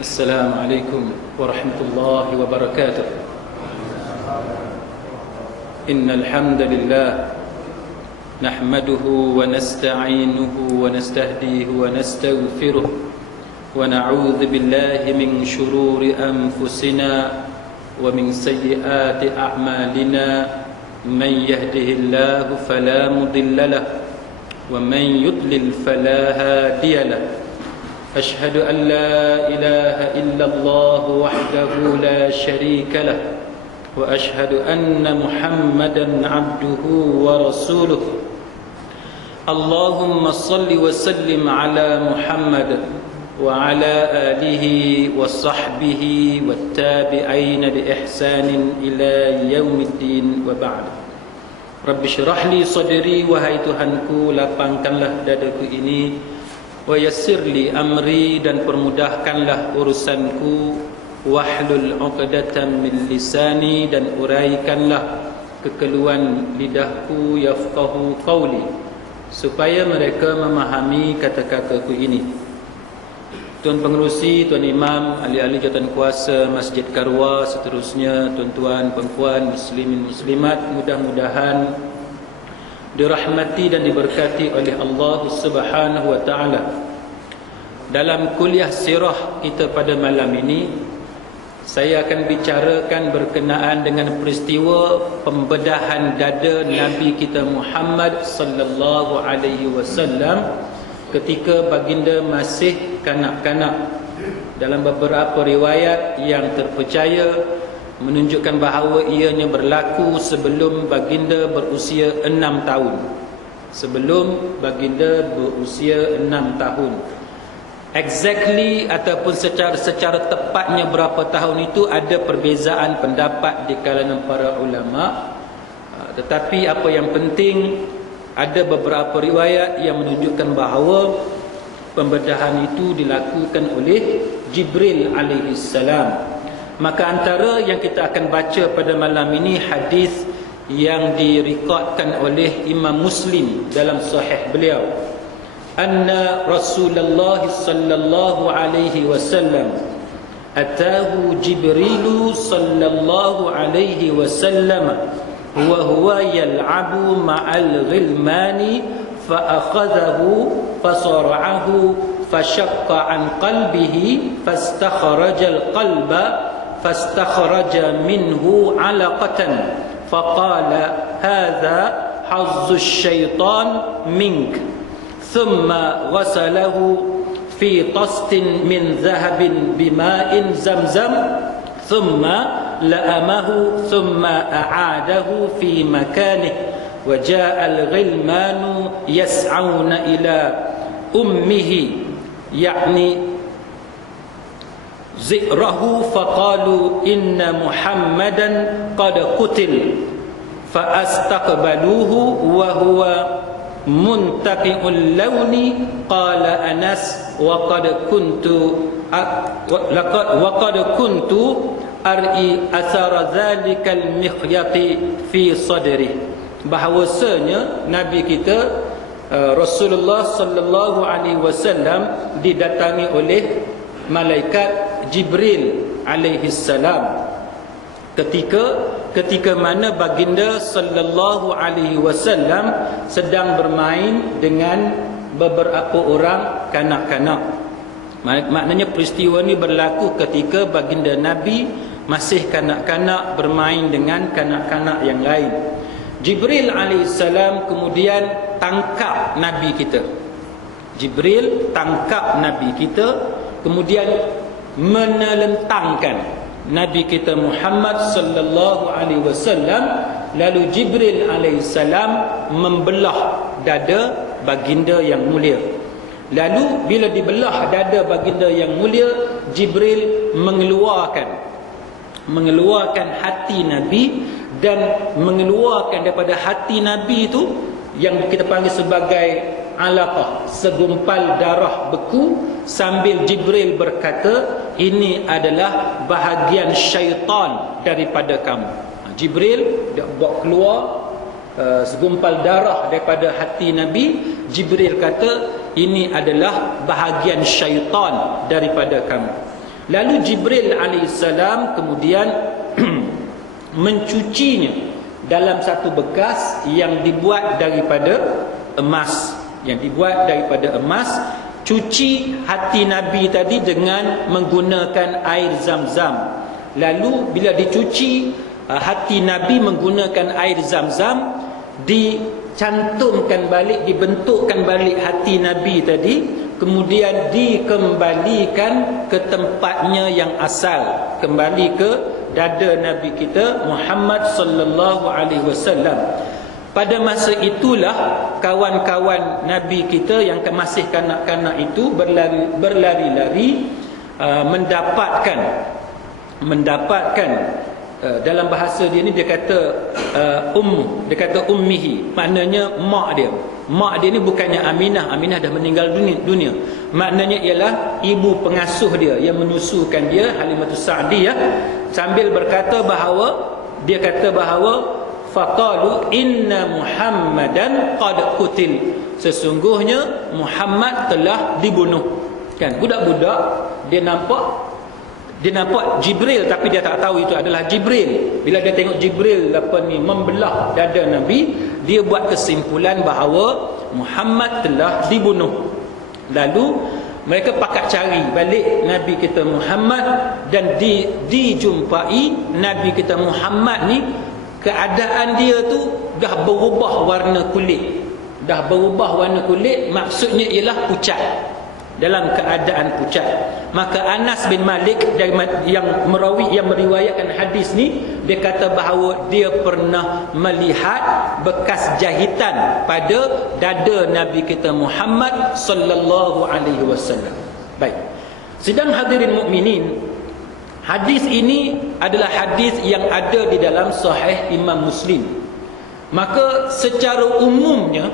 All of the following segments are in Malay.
السلام عليكم ورحمة الله وبركاته. إن الحمد لله نحمده ونستعينه ونستهديه ونستغفره ونعوذ بالله من شرور أنفسنا ومن سيئات أعمالنا. من يهده الله فلا مضل له ومن يضلل فلا هادي له. أشهد أن لا إله إلا الله وحده لا شريك له وأشهد أن محمدا عبده ورسوله. اللهم صل وسلم على محمد وعلى آله وصحبه والتابعين بإحسان إلى يوم الدين وبعد. Rabbi syrah li sadri, wahai Tuhanku, lapangkanlah dadaku ini, wa yassir li amri, dan permudahkanlah urusanku, wahlul 'uqdatam min lisani, dan uraikanlah kekeluhan lidahku, yafqahu qawli, supaya mereka memahami kata-kataku ini. Tuan Pengerusi, Tuan Imam, ahli-ahli jawatan kuasa Masjid Karwa, seterusnya tuan-tuan, puan-puan, muslimin, muslimat, mudah-mudahan dirahmati dan diberkati oleh Allah Subhanahu wa taala. Dalam kuliah sirah kita pada malam ini, saya akan bicarakan berkenaan dengan peristiwa pembedahan dada Nabi kita Muhammad sallallahu alaihi wasallam ketika baginda masih kanak-kanak. Dalam beberapa riwayat yang terpercaya menunjukkan bahawa ianya berlaku sebelum baginda berusia 6 tahun. Sebelum baginda berusia 6 tahun. Exactly ataupun secara tepatnya berapa tahun itu ada perbezaan pendapat di kalangan para ulama. Tetapi apa yang penting, ada beberapa riwayat yang menunjukkan bahawa pembedahan itu dilakukan oleh Jibril alaihi salam. Maka antara yang kita akan baca pada malam ini hadis yang direkodkan oleh Imam Muslim dalam sahih beliau. Anna Rasulullah sallallahu alaihi wasallam atahu Jibril sallallahu alaihi wasallam wa huwa yal'abu ma'al ghilmani fa akhadhahu fasara'ahu fashaqqa an qalbihi fastakhraja al-qalba fastakhraja minhu 'alaqatan faqala hadha hazzu asy-syaitan mink thumma ghasalahu fi tastin min dhahabin bima'in zamzam thumma la'amahu thumma a'adahu fi makanih wa ja'a al-ghilmanu yas'auna ila ummihi ya'ni zi'rahu faqalu inna muhammadan qad qutil fa astaqbaluhu wa huwa muntaqi'ul lawni. Qala Anas wa qad kuntu ar'i athara dhalikal mikhyati fi sadri. Bahawasanya Nabi kita Rasulullah sallallahu alaihi wasallam didatangi oleh malaikat Jibril alaihi salam ketika mana baginda sallallahu alaihi wasallam sedang bermain dengan beberapa orang kanak-kanak. Maknanya peristiwa ini berlaku ketika baginda Nabi masih kanak-kanak bermain dengan kanak-kanak yang lain. Jibril alaihissalam kemudian tangkap Nabi kita. Jibril tangkap Nabi kita, kemudian menelentangkan Nabi kita Muhammad sallallahu alaihi wasallam. Lalu Jibril alaihissalam membelah dada baginda yang mulia. Lalu bila dibelah dada baginda yang mulia, Jibril mengeluarkan hati Nabi, dan mengeluarkan daripada hati Nabi itu yang kita panggil sebagai alaqah, segumpal darah beku, sambil Jibril berkata, ini adalah bahagian syaitan daripada kamu. Jibril dia buat keluar segumpal darah daripada hati Nabi. Jibril kata, ini adalah bahagian syaitan daripada kamu. Lalu Jibril alaihissalam kemudian mencucinya dalam satu bekas yang dibuat daripada emas. Cuci hati Nabi tadi dengan menggunakan air Zam-Zam. Lalu bila dicuci hati Nabi menggunakan air Zam-Zam, dicantumkan balik, dibentukkan balik hati Nabi tadi, kemudian dikembalikan ke tempatnya yang asal, kembali ke dada Nabi kita Muhammad sallallahu alaihi wasallam. Pada masa itulah kawan-kawan Nabi kita yang masih kanak-kanak itu berlari-lari mendapatkan dalam bahasa dia ni dia kata dia kata ummihi, maknanya mak dia. Mak dia ni bukannya Aminah dah meninggal dunia. Maknanya ialah ibu pengasuh dia yang menyusukan dia, Halimatus Sa'diyah, sambil berkata bahawa faqalu inna Muhammadan qad qutil, sesungguhnya Muhammad telah dibunuh. Kan budak-budak dia nampak Jibril, tapi dia tak tahu itu adalah Jibril. Bila dia tengok Jibril membelah dada Nabi, dia buat kesimpulan bahawa Muhammad telah dibunuh. Lalu mereka pakat cari balik Nabi kita Muhammad, dan dijumpai Nabi kita Muhammad ni keadaan dia tu dah berubah warna kulit. Maksudnya ialah pucat, dalam keadaan pucat. Maka Anas bin Malik yang meriwayatkan hadis ni, dia kata bahawa dia pernah melihat bekas jahitan pada dada Nabi kita Muhammad sallallahu alaihi wasallam. Baik. Sidang hadirin mukminin, hadis ini adalah hadis yang ada di dalam Sahih Imam Muslim. Maka secara umumnya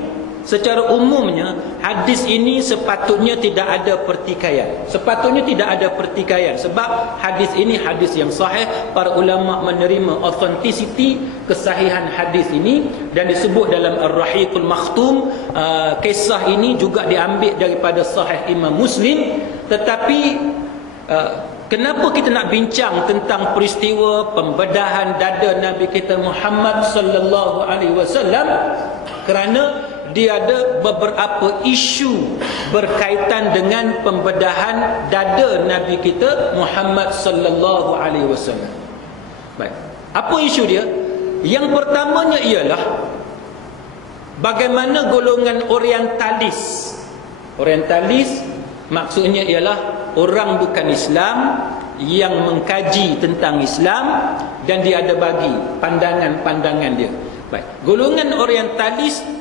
hadis ini sepatutnya tidak ada pertikaian. Sebab hadis ini hadis yang sahih. Para ulama menerima authenticity, kesahihan hadis ini, dan disebut dalam Ar-Rahiqul Makhtum. Kisah ini juga diambil daripada Sahih Imam Muslim. Tetapi kenapa kita nak bincang tentang peristiwa pembedahan dada Nabi kita Muhammad sallallahu alaihi wasallam? Kerana dia ada beberapa isu berkaitan dengan pembedahan dada Nabi kita Muhammad sallallahu alaihi wasallam. Baik. Apa isu dia? Yang pertamanya ialah bagaimana golongan orientalis. Orientalis maksudnya ialah orang bukan Islam yang mengkaji tentang Islam, dan dia ada bagi pandangan-pandangan dia. Baik. Golongan orientalis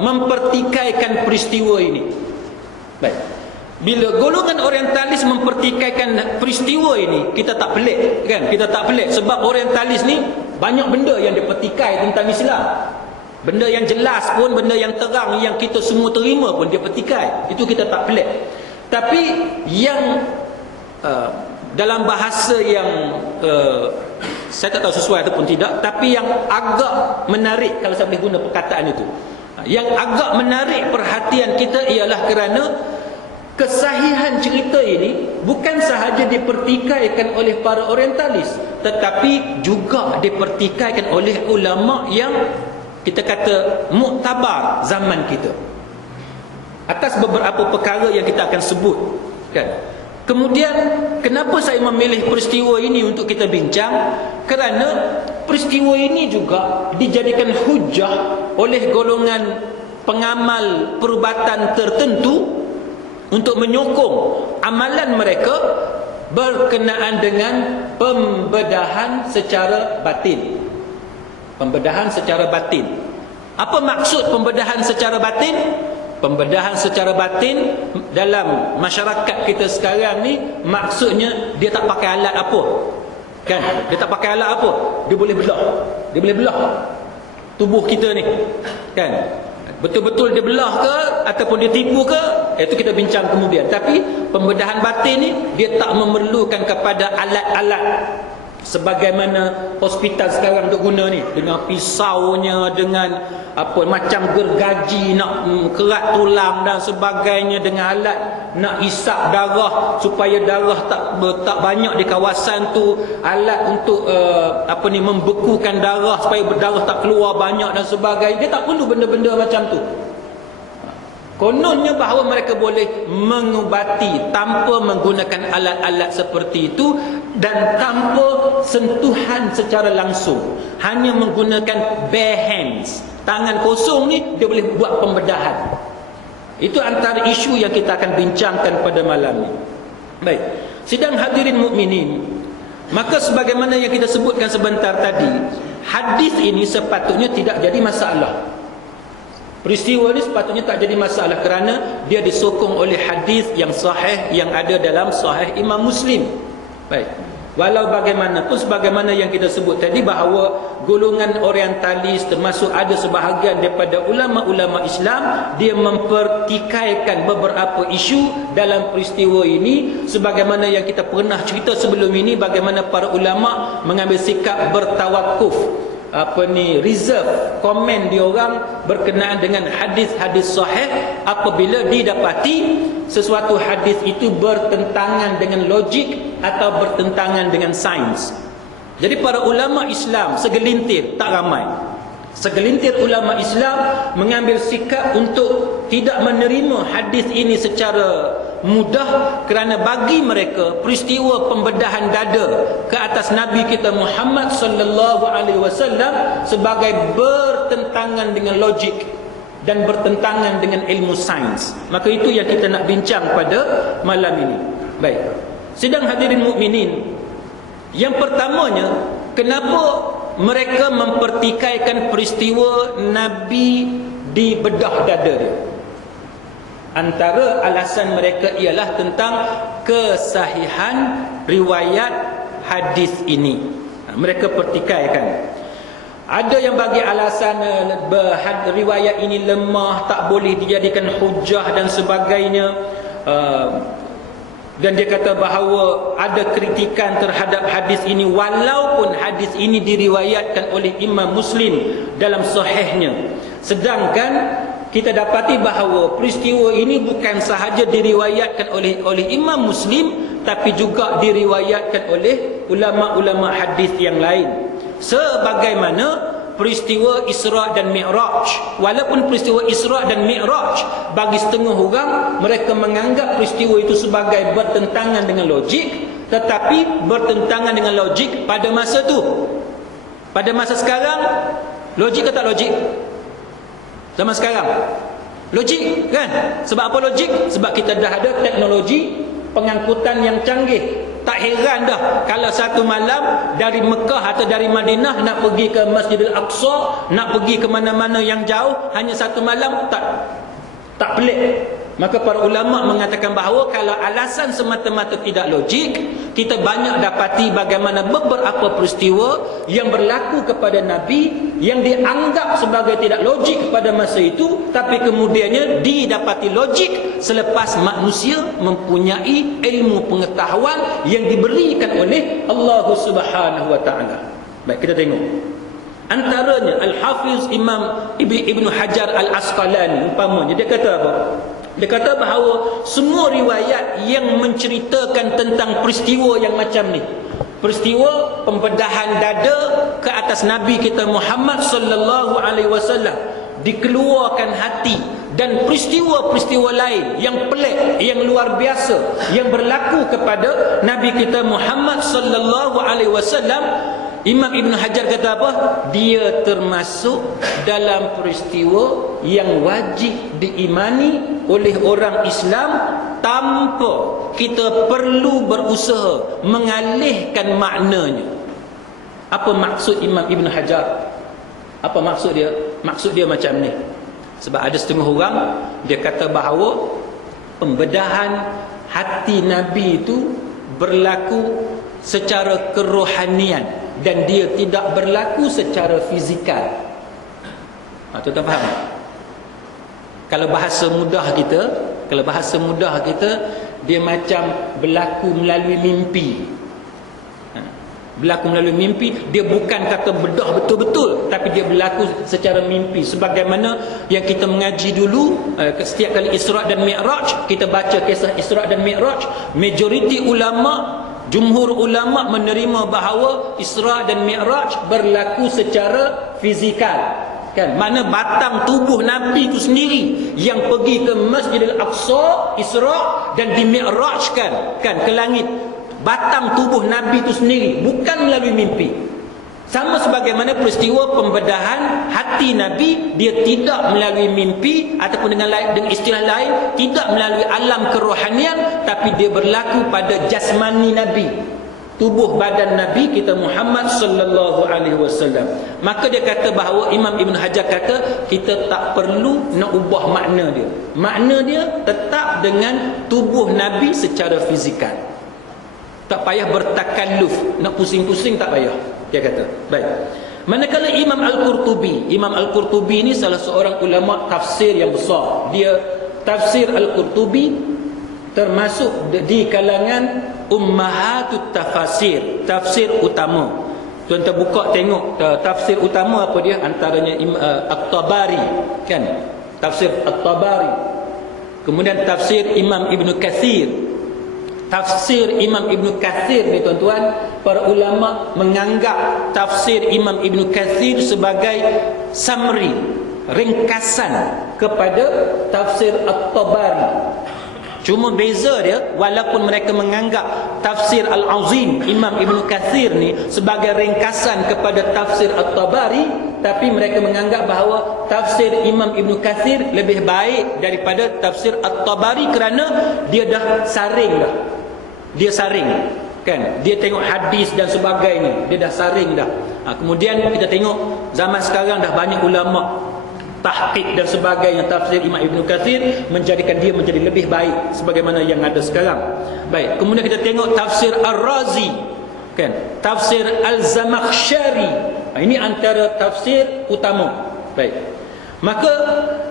mempertikaikan peristiwa ini. Baik. Bila golongan orientalis mempertikaikan peristiwa ini, kita tak pelik, kan? Kita tak pelik sebab orientalis ni banyak benda yang dia pertikai tentang Islam. Benda yang jelas pun, benda yang terang, yang kita semua terima pun dia pertikai. Itu kita tak pelik. Tapi yang dalam bahasa yang saya tak tahu sesuai ataupun tidak, tapi yang agak menarik, kalau saya boleh guna perkataan itu, yang agak menarik perhatian kita ialah kerana kesahihan cerita ini bukan sahaja dipertikaikan oleh para orientalis, tetapi juga dipertikaikan oleh ulama yang kita kata muktabar zaman kita, atas beberapa perkara yang kita akan sebut, kan? Kemudian kenapa saya memilih peristiwa ini untuk kita bincang? Kerana peristiwa ini juga dijadikan hujah oleh golongan pengamal perubatan tertentu untuk menyokong amalan mereka berkenaan dengan pembedahan secara batin. Pembedahan secara batin. Apa maksud pembedahan secara batin? Pembedahan secara batin dalam masyarakat kita sekarang ni, maksudnya dia tak pakai alat apa, kan? Dia tak pakai alat apa, dia boleh belah tubuh kita ni, kan? Betul-betul dia belah ke ataupun dia tipu ke, itu kita bincang kemudian. Tapi pembedahan batin ni dia tak memerlukan kepada alat-alat sebagaimana hospital sekarang duk guna ni, dengan pisaunya, dengan apa macam gergaji nak kerat tulang dan sebagainya, dengan alat nak isap darah supaya darah tak banyak di kawasan tu, alat untuk membekukan darah supaya darah tak keluar banyak dan sebagainya. Dia tak perlu benda-benda macam tu. Kononnya bahawa mereka boleh mengubati tanpa menggunakan alat-alat seperti itu dan tanpa sentuhan secara langsung, hanya menggunakan bare hands, tangan kosong ni dia boleh buat pembedahan. Itu antara isu yang kita akan bincangkan pada malam ini. Baik, sidang hadirin mukminin, maka sebagaimana yang kita sebutkan sebentar tadi, hadis ini sepatutnya tidak jadi masalah. Peristiwa ini sepatutnya tak jadi masalah kerana dia disokong oleh hadis yang sahih yang ada dalam Sahih Imam Muslim. Baik. Walau bagaimanapun, sebagaimana yang kita sebut tadi bahawa golongan orientalis termasuk ada sebahagian daripada ulama-ulama Islam, dia mempertikaikan beberapa isu dalam peristiwa ini, sebagaimana yang kita pernah cerita sebelum ini bagaimana para ulama mengambil sikap bertawakuf, reserve komen diorang berkenaan dengan hadis-hadis sahih apabila didapati sesuatu hadis itu bertentangan dengan logik atau bertentangan dengan sains. Jadi para ulama Islam segelintir, tak ramai, segelintir ulama Islam mengambil sikap untuk tidak menerima hadis ini secara mudah kerana bagi mereka peristiwa pembedahan dada ke atas Nabi kita Muhammad sallallahu alaihi wasallam sebagai bertentangan dengan logik dan bertentangan dengan ilmu sains. Maka itu yang kita nak bincang pada malam ini. Baik. Sidang hadirin mukminin, yang pertamanya, kenapa mereka mempertikaikan peristiwa Nabi dibedah dada dia? Antara alasan mereka ialah tentang kesahihan riwayat hadis ini. Mereka pertikaikan. Ada yang bagi alasan riwayat ini lemah, tak boleh dijadikan hujah dan sebagainya. Dan dia kata bahawa ada kritikan terhadap hadis ini walaupun hadis ini diriwayatkan oleh Imam Muslim dalam sahihnya. Sedangkan kita dapati bahawa peristiwa ini bukan sahaja diriwayatkan oleh Imam Muslim, tapi juga diriwayatkan oleh ulama-ulama hadis yang lain. Sebagaimana peristiwa Isra' dan Mi'raj. Walaupun peristiwa Isra' dan Mi'raj bagi setengah orang mereka menganggap peristiwa itu sebagai bertentangan dengan logik, tetapi bertentangan dengan logik pada masa tu. Pada masa sekarang, logik atau tak logik? Zaman sekarang logik kan? Sebab apa logik? Sebab kita dah ada teknologi pengangkutan yang canggih. Tak heran dah kalau satu malam dari Mekah atau dari Madinah nak pergi ke Masjidil Aqsa, nak pergi ke mana-mana yang jauh, hanya satu malam, tak pelik. Maka para ulama mengatakan bahawa kalau alasan semata-mata tidak logik, kita banyak dapati bagaimana beberapa peristiwa yang berlaku kepada Nabi yang dianggap sebagai tidak logik pada masa itu, tapi kemudiannya didapati logik selepas manusia mempunyai ilmu pengetahuan yang diberikan oleh Allah Subhanahu wa taala. Baik, kita tengok. Antaranya Al-Hafiz Imam Ibn Hajar Al-Asqalani umpamanya, dia kata apa? Dia kata bahawa semua riwayat yang menceritakan tentang peristiwa yang macam ni, peristiwa pembedahan dada ke atas Nabi kita Muhammad sallallahu alaihi wasallam, dikeluarkan hati, dan peristiwa-peristiwa lain yang pelik, yang luar biasa yang berlaku kepada Nabi kita Muhammad sallallahu alaihi wasallam, Imam Ibn Hajar kata apa? Dia termasuk dalam peristiwa yang wajib diimani oleh orang Islam tanpa kita perlu berusaha mengalihkan maknanya. Apa maksud Imam Ibn Hajar? Apa maksud dia? Maksud dia macam ni. Sebab ada setengah orang dia kata bahawa pembedahan hati Nabi itu berlaku secara kerohanian dan dia tidak berlaku secara fizikal. Tuan-tuan faham? Kalau bahasa mudah kita, dia macam berlaku melalui mimpi. Berlaku melalui mimpi. Dia bukan kata bedah betul-betul, tapi dia berlaku secara mimpi. Sebagaimana yang kita mengaji dulu, setiap kali Isra' dan Mi'raj, kita baca kisah Isra' dan Mi'raj, majoriti ulama, jumhur ulama menerima bahawa Isra' dan Mi'raj berlaku secara fizikal. Kan, mana batang tubuh Nabi itu sendiri yang pergi ke Masjidil Aqsa, Isra' dan dimi'rajkan kan ke langit. Batang tubuh Nabi itu sendiri, bukan melalui mimpi. Sama sebagaimana peristiwa pembedahan hati Nabi, dia tidak melalui mimpi, ataupun dengan istilah lain, tidak melalui alam kerohanian, tapi dia berlaku pada jasmani Nabi, tubuh badan Nabi kita Muhammad sallallahu alaihi wasallam. Maka dia kata bahawa Imam Ibn Hajar kata kita tak perlu nak ubah makna dia. Makna dia tetap dengan tubuh Nabi secara fizikal. Tak payah bertakalluf, nak pusing-pusing tak payah, dia kata. Baik. Manakala Imam Al-Qurtubi ni salah seorang ulama tafsir yang besar. Dia tafsir Al-Qurtubi termasuk di kalangan ummahatut tafasir, tafsir utama. Tuan-tuan buka tengok tafsir utama apa dia, antaranya At-Tabari kan, tafsir At-Tabari. Kemudian tafsir Imam Ibn Kathir. Tafsir Imam Ibn Kathir ni tuan-tuan, para ulama menganggap tafsir Imam Ibn Kathir sebagai summary, ringkasan kepada tafsir At-Tabari. Cuma beza dia, walaupun mereka menganggap tafsir Al-Azim Imam Ibn Kathir ni sebagai ringkasan kepada tafsir At-Tabari, tapi mereka menganggap bahawa tafsir Imam Ibn Kathir lebih baik daripada tafsir At-Tabari kerana dia dah saring dah. Dia saring kan, dia tengok hadis dan sebagainya, dia dah saring dah. Kemudian kita tengok zaman sekarang dah banyak ulama tahqiq dan sebagainya tafsir Imam Ibn Kathir, menjadikan dia menjadi lebih baik sebagaimana yang ada sekarang. Baik, kemudian kita tengok tafsir Ar-Razi kan, tafsir Al-Zamakhsyari. Ini antara tafsir utama. Baik. Maka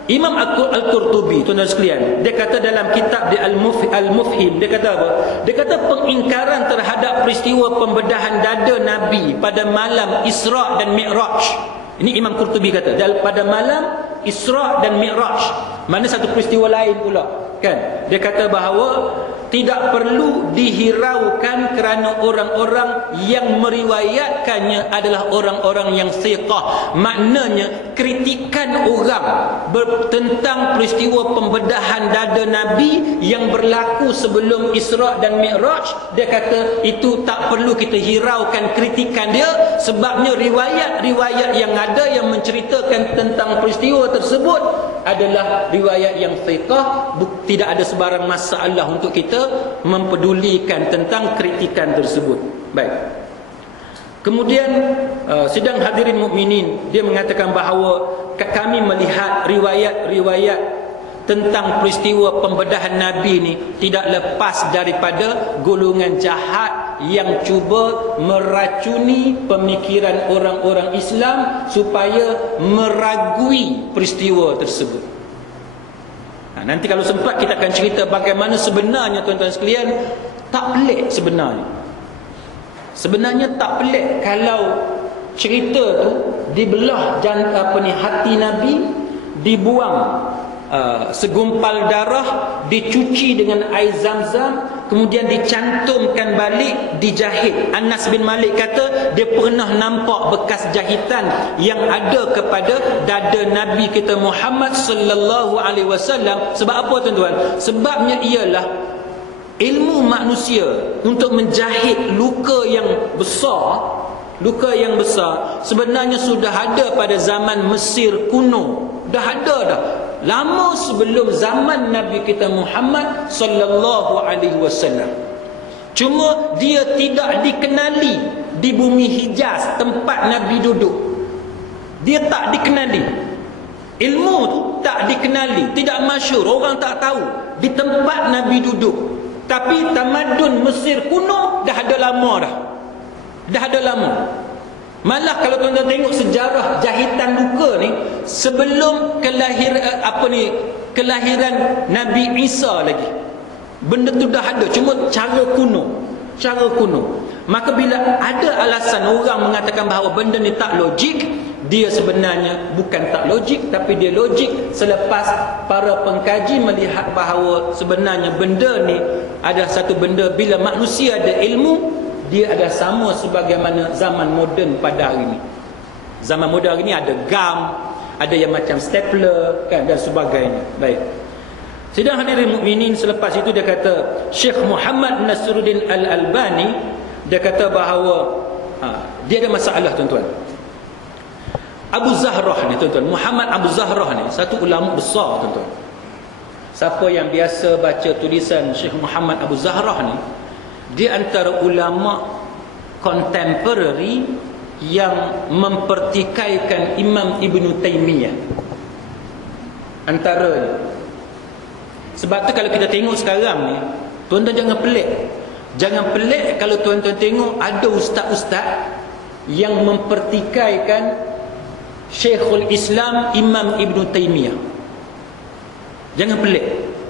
Imam Al-Qurtubi, tuan-tuan sekalian, dia kata dalam kitab dia Al-Mufhim, dia kata apa? Dia kata pengingkaran terhadap peristiwa pembedahan dada Nabi pada malam Isra' dan Mi'raj. Ini Imam Qurtubi kata, pada malam Isra' dan Mi'raj. Mana satu peristiwa lain pula kan? Dia kata bahawa tidak perlu dihiraukan kerana orang-orang yang meriwayatkannya adalah orang-orang yang thiqah. Maknanya kritikan orang tentang peristiwa pembedahan dada Nabi yang berlaku sebelum Isra' dan Mi'raj, dia kata itu tak perlu kita hiraukan kritikan dia, sebabnya riwayat-riwayat yang ada yang menceritakan tentang peristiwa tersebut adalah riwayat yang thiqah. Tidak ada sebarang masalah untuk kita mempedulikan tentang kritikan tersebut. Baik. Kemudian sidang hadirin mukminin, dia mengatakan bahawa kami melihat riwayat-riwayat tentang peristiwa pembedahan Nabi ni tidak lepas daripada golongan jahat yang cuba meracuni pemikiran orang-orang Islam supaya meragui peristiwa tersebut. Nanti kalau sempat kita akan cerita bagaimana sebenarnya tuan-tuan sekalian, tak pelik sebenarnya. Sebenarnya tak pelik kalau cerita tu dibelah hati Nabi, dibuang segumpal darah, dicuci dengan air Zam-Zam, kemudian dicantumkan balik, dijahit. Anas bin Malik kata dia pernah nampak bekas jahitan yang ada kepada dada Nabi kita Muhammad sallallahu alaihi wasallam. Sebab apa tuan-tuan? Sebabnya ialah ilmu manusia untuk menjahit luka yang besar sebenarnya sudah ada pada zaman Mesir kuno. Dah ada dah. Lama sebelum zaman Nabi kita Muhammad sallallahu alaihi wasallam. Cuma dia tidak dikenali di bumi Hijaz tempat Nabi duduk. Dia tak dikenali. Ilmu tu tak dikenali, tidak masyhur, orang tak tahu di tempat Nabi duduk. Tapi tamadun Mesir kuno dah ada lama dah. Dah ada lama. Malah kalau tuan-tuan tengok sejarah jahitan luka ni sebelum kelahiran Nabi Isa lagi. Benda tu dah ada, cuma cara kuno. Maka bila ada alasan orang mengatakan bahawa benda ni tak logik, dia sebenarnya bukan tak logik, tapi dia logik selepas para pengkaji melihat bahawa sebenarnya benda ni ada satu benda, bila manusia ada ilmu, dia ada sama sebagaimana zaman moden pada hari ini. Zaman moden hari ini ada gam, ada yang macam stapler kan, dan sebagainya. Baik. Sidang hadirin mukminin, selepas itu dia kata Syekh Muhammad Nasruddin Al-Albani, dia kata bahawa dia ada masalah tuan-tuan. Abu Zahrah ni tuan-tuan, Muhammad Abu Zahrah ni satu ulama besar tuan-tuan. Siapa yang biasa baca tulisan Syekh Muhammad Abu Zahrah ni, dia antara ulama contemporary yang mempertikaikan Imam Ibn Taymiyah. Antara. Sebab tu kalau kita tengok sekarang ni, tuan-tuan jangan pelik. Jangan pelik kalau tuan-tuan tengok ada ustaz-ustaz yang mempertikaikan Syekhul Islam Imam Ibn Taymiyah. Jangan pelik.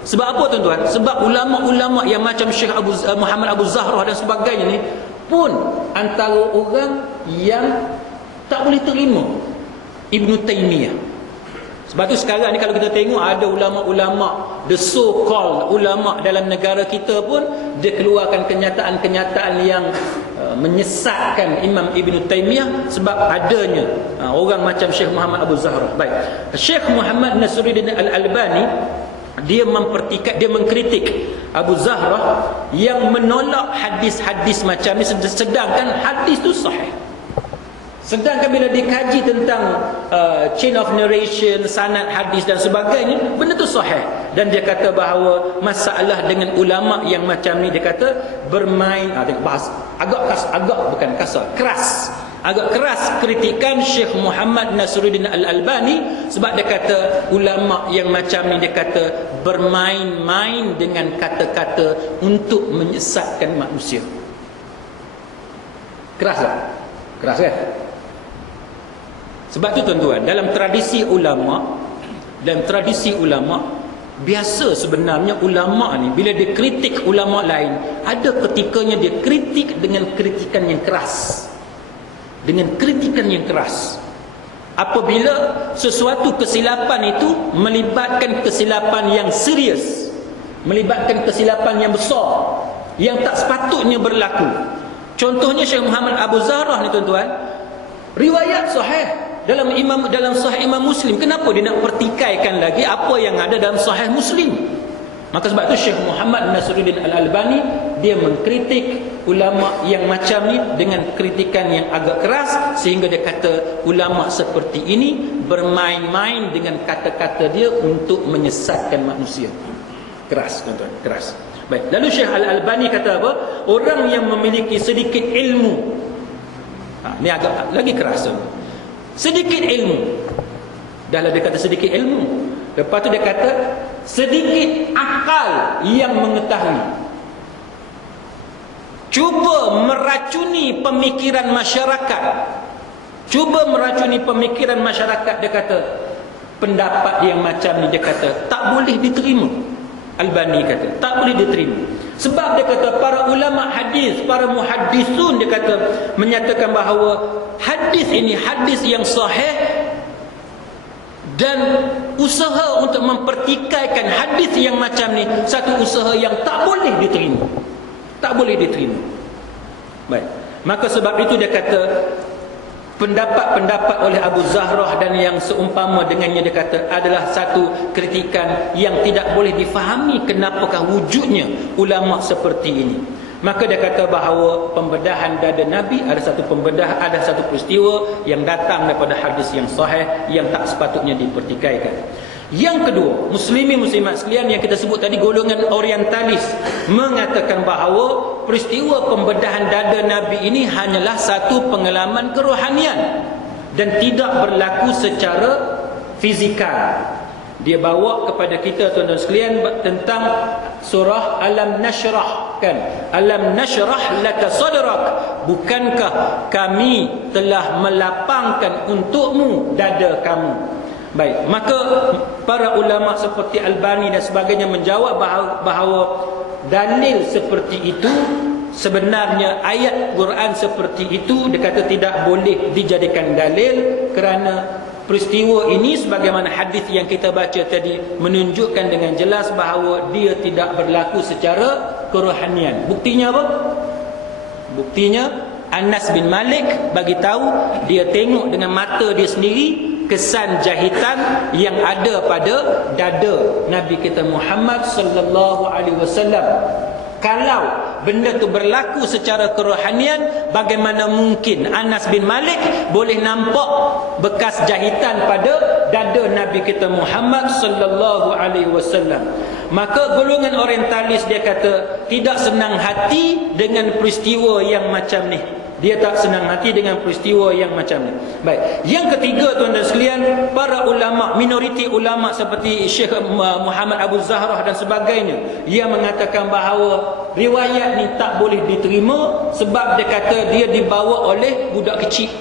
Sebab apa tuan-tuan? Sebab ulama-ulama yang macam Syekh Muhammad Abu Zahrah dan sebagainya ni pun antara orang yang tak boleh terima Ibn Taymiyah. Sebab tu sekarang ni kalau kita tengok ada ulama-ulama, the so-called ulama dalam negara kita pun, dia keluarkan kenyataan-kenyataan yang menyesatkan Imam Ibn Taymiyah sebab adanya orang macam Syekh Muhammad Abu Zahrah. Baik. Syekh Muhammad Nasruddin Al-Albani, dia mengkritik Abu Zahrah yang menolak hadis-hadis macam ni, sedangkan hadis tu sahih. Sedangkan bila dikaji tentang chain of narration, sanad hadis dan sebagainya, benda tu sahih. Dan dia kata bahawa masalah dengan ulama yang macam ni, dia kata bermain, tengok bahas bukan kasar, keras. Agak keras kritikan Syekh Muhammad Nasruddin Al-Albani sebab dia kata ulama yang macam ni, dia kata bermain-main dengan kata-kata untuk menyesatkan manusia. Keras tak? Keras kan? Sebab tu tuan-tuan, dalam tradisi ulama, biasa sebenarnya ulama ni bila dia kritik ulama lain, ada ketikanya dia kritik dengan kritikan yang keras. Dengan kritikan yang keras. Apabila sesuatu kesilapan itu melibatkan kesilapan yang serius, melibatkan kesilapan yang besar, yang tak sepatutnya berlaku. Contohnya Syekh Muhammad Abu Zahrah ni tuan-tuan, riwayat sahih dalam Sahih Imam Muslim. Kenapa dia nak pertikaikan lagi apa yang ada dalam Sahih Muslim? Maka sebab tu Syekh Muhammad Nasruddin Al-Albani, dia mengkritik ulama yang macam ni dengan kritikan yang agak keras, sehingga dia kata ulama seperti ini bermain-main dengan kata-kata dia untuk menyesatkan manusia. Keras tuan-tuan, keras. Baik, lalu Syekh Al-Albani kata apa? Orang yang memiliki sedikit ilmu, ni agak lagi keras tuan. Sedikit ilmu. Dah lah dia kata sedikit ilmu. Lepas tu dia kata sedikit akal yang mengetahui. Cuba meracuni pemikiran masyarakat. Cuba meracuni pemikiran masyarakat. Dia kata pendapat yang macam ni, dia kata tak boleh diterima. Albani kata tak boleh diterima. Sebab dia kata para ulama hadis, para muhaddisun, dia kata menyatakan bahawa hadis ini hadis yang sahih, dan usaha untuk mempertikaikan hadis yang macam ni satu usaha yang tak boleh diterima. Tak boleh diterima. Baik. Maka sebab itu dia kata pendapat-pendapat oleh Abu Zahrah dan yang seumpama dengannya, dia kata adalah satu kritikan yang tidak boleh difahami kenapakah wujudnya ulama seperti ini. Maka dia kata bahawa pembedahan dada Nabi ada satu peristiwa yang datang daripada hadis yang sahih yang tak sepatutnya dipertikaikan. Yang kedua, muslimin muslimat sekalian yang kita sebut tadi, golongan orientalis, mengatakan bahawa peristiwa pembedahan dada Nabi ini hanyalah satu pengalaman kerohanian dan tidak berlaku secara fizikal. Dia bawa kepada kita tuan-tuan sekalian tentang surah Alam Nashrah, kan? Alam nashrah laka sadrak, bukankah kami telah melapangkan untukmu dada kamu. Baik, maka para ulama seperti Albani dan sebagainya menjawab bahawa dalil seperti itu sebenarnya ayat Quran seperti itu dia kata tidak boleh dijadikan dalil, kerana peristiwa ini sebagaimana hadis yang kita baca tadi menunjukkan dengan jelas bahawa dia tidak berlaku secara kerohanian. Buktinya apa? Buktinya Anas bin Malik bagi tahu dia tengok dengan mata dia sendiri kesan jahitan yang ada pada dada Nabi kita Muhammad sallallahu alaihi wasallam. Kalau benda tu berlaku secara kerohanian, bagaimana mungkin Anas bin Malik boleh nampak bekas jahitan pada dada Nabi kita Muhammad sallallahu alaihi wasallam? Maka golongan orientalis dia kata tidak senang hati dengan peristiwa yang macam ni. Dia tak senang hati dengan peristiwa yang macam ni. Baik. Yang ketiga tuan-tuan sekalian, para ulama, minoriti ulama seperti Syekh Muhammad Abu Zahrah dan sebagainya, yang mengatakan bahawa riwayat ni tak boleh diterima sebab dia kata dia dibawa oleh budak kecil.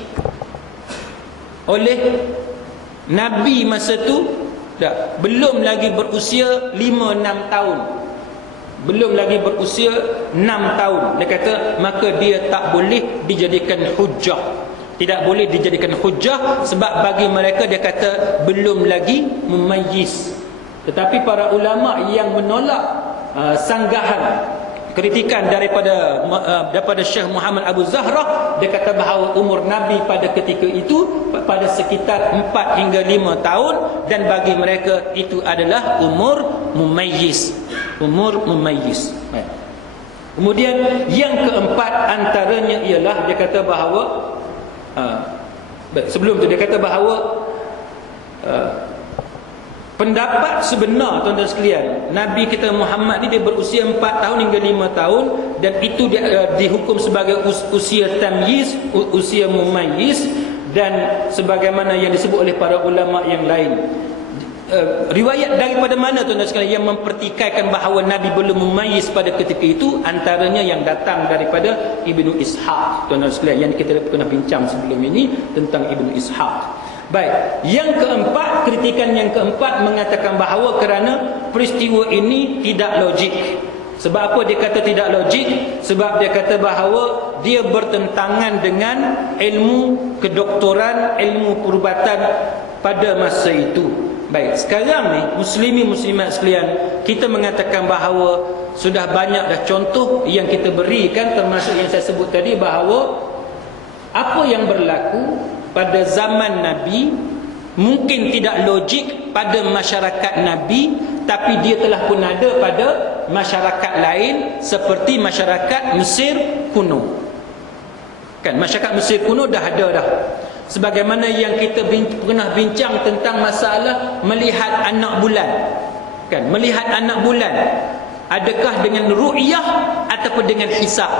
Oleh Nabi masa tu belum lagi berusia 5-6 tahun. Belum lagi berusia 6 tahun. Dia kata maka dia tak boleh dijadikan hujjah. Tidak boleh dijadikan hujjah sebab bagi mereka dia kata belum lagi memayyiz. Tetapi para ulama yang menolak sanggahan, kritikan daripada Syekh Muhammad Abu Zahrah, dia kata bahawa umur Nabi pada ketika itu pada sekitar 4 hingga 5 tahun, dan bagi mereka itu adalah umur mumayyiz. Umur mumayyiz. Kemudian yang keempat antaranya ialah dia kata bahawa sebelum tu dia kata bahawa pendapat sebenar tuan-tuan sekalian, Nabi kita Muhammad ni dia berusia 4 tahun hingga 5 tahun, dan itu dihukum sebagai usia tamyiz, usia mumayyiz, dan sebagaimana yang disebut oleh para ulama yang lain. Riwayat daripada mana tuan-tuan sekalian yang mempertikaikan bahawa Nabi belum memayyiz pada ketika itu? Antaranya yang datang daripada Ibnu Ishaq tuan-tuan sekalian, yang kita pernah bincang sebelum ini tentang Ibnu Ishaq. Baik, yang keempat, kritikan yang keempat mengatakan bahawa kerana peristiwa ini tidak logik. Sebab apa dia kata tidak logik? Sebab dia kata bahawa dia bertentangan dengan ilmu kedoktoran, ilmu perubatan pada masa itu. Baik, sekarang ni muslimin muslimat sekalian, kita mengatakan bahawa sudah banyak dah contoh yang kita berikan, termasuk yang saya sebut tadi bahawa apa yang berlaku pada zaman Nabi mungkin tidak logik pada masyarakat Nabi, tapi dia telah pun ada pada masyarakat lain seperti masyarakat Mesir kuno. Kan masyarakat Mesir kuno dah ada dah. Sebagaimana yang kita pernah bincang tentang masalah melihat anak bulan. Kan, melihat anak bulan adakah dengan ru'yah ataupun dengan hisab?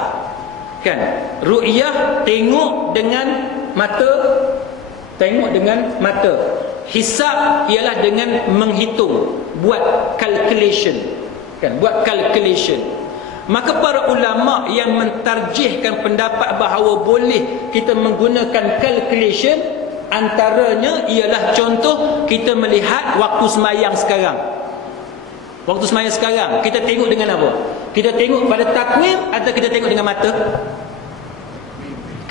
Kan, ru'yah tengok dengan mata, tengok dengan mata. Hisab ialah dengan menghitung, buat calculation. Kan, buat calculation. Maka para ulama yang mentarjihkan pendapat bahawa boleh kita menggunakan calculation, antaranya ialah contoh kita melihat waktu semayang sekarang. Waktu semayang sekarang kita tengok dengan apa? Kita tengok pada takwim atau kita tengok dengan mata?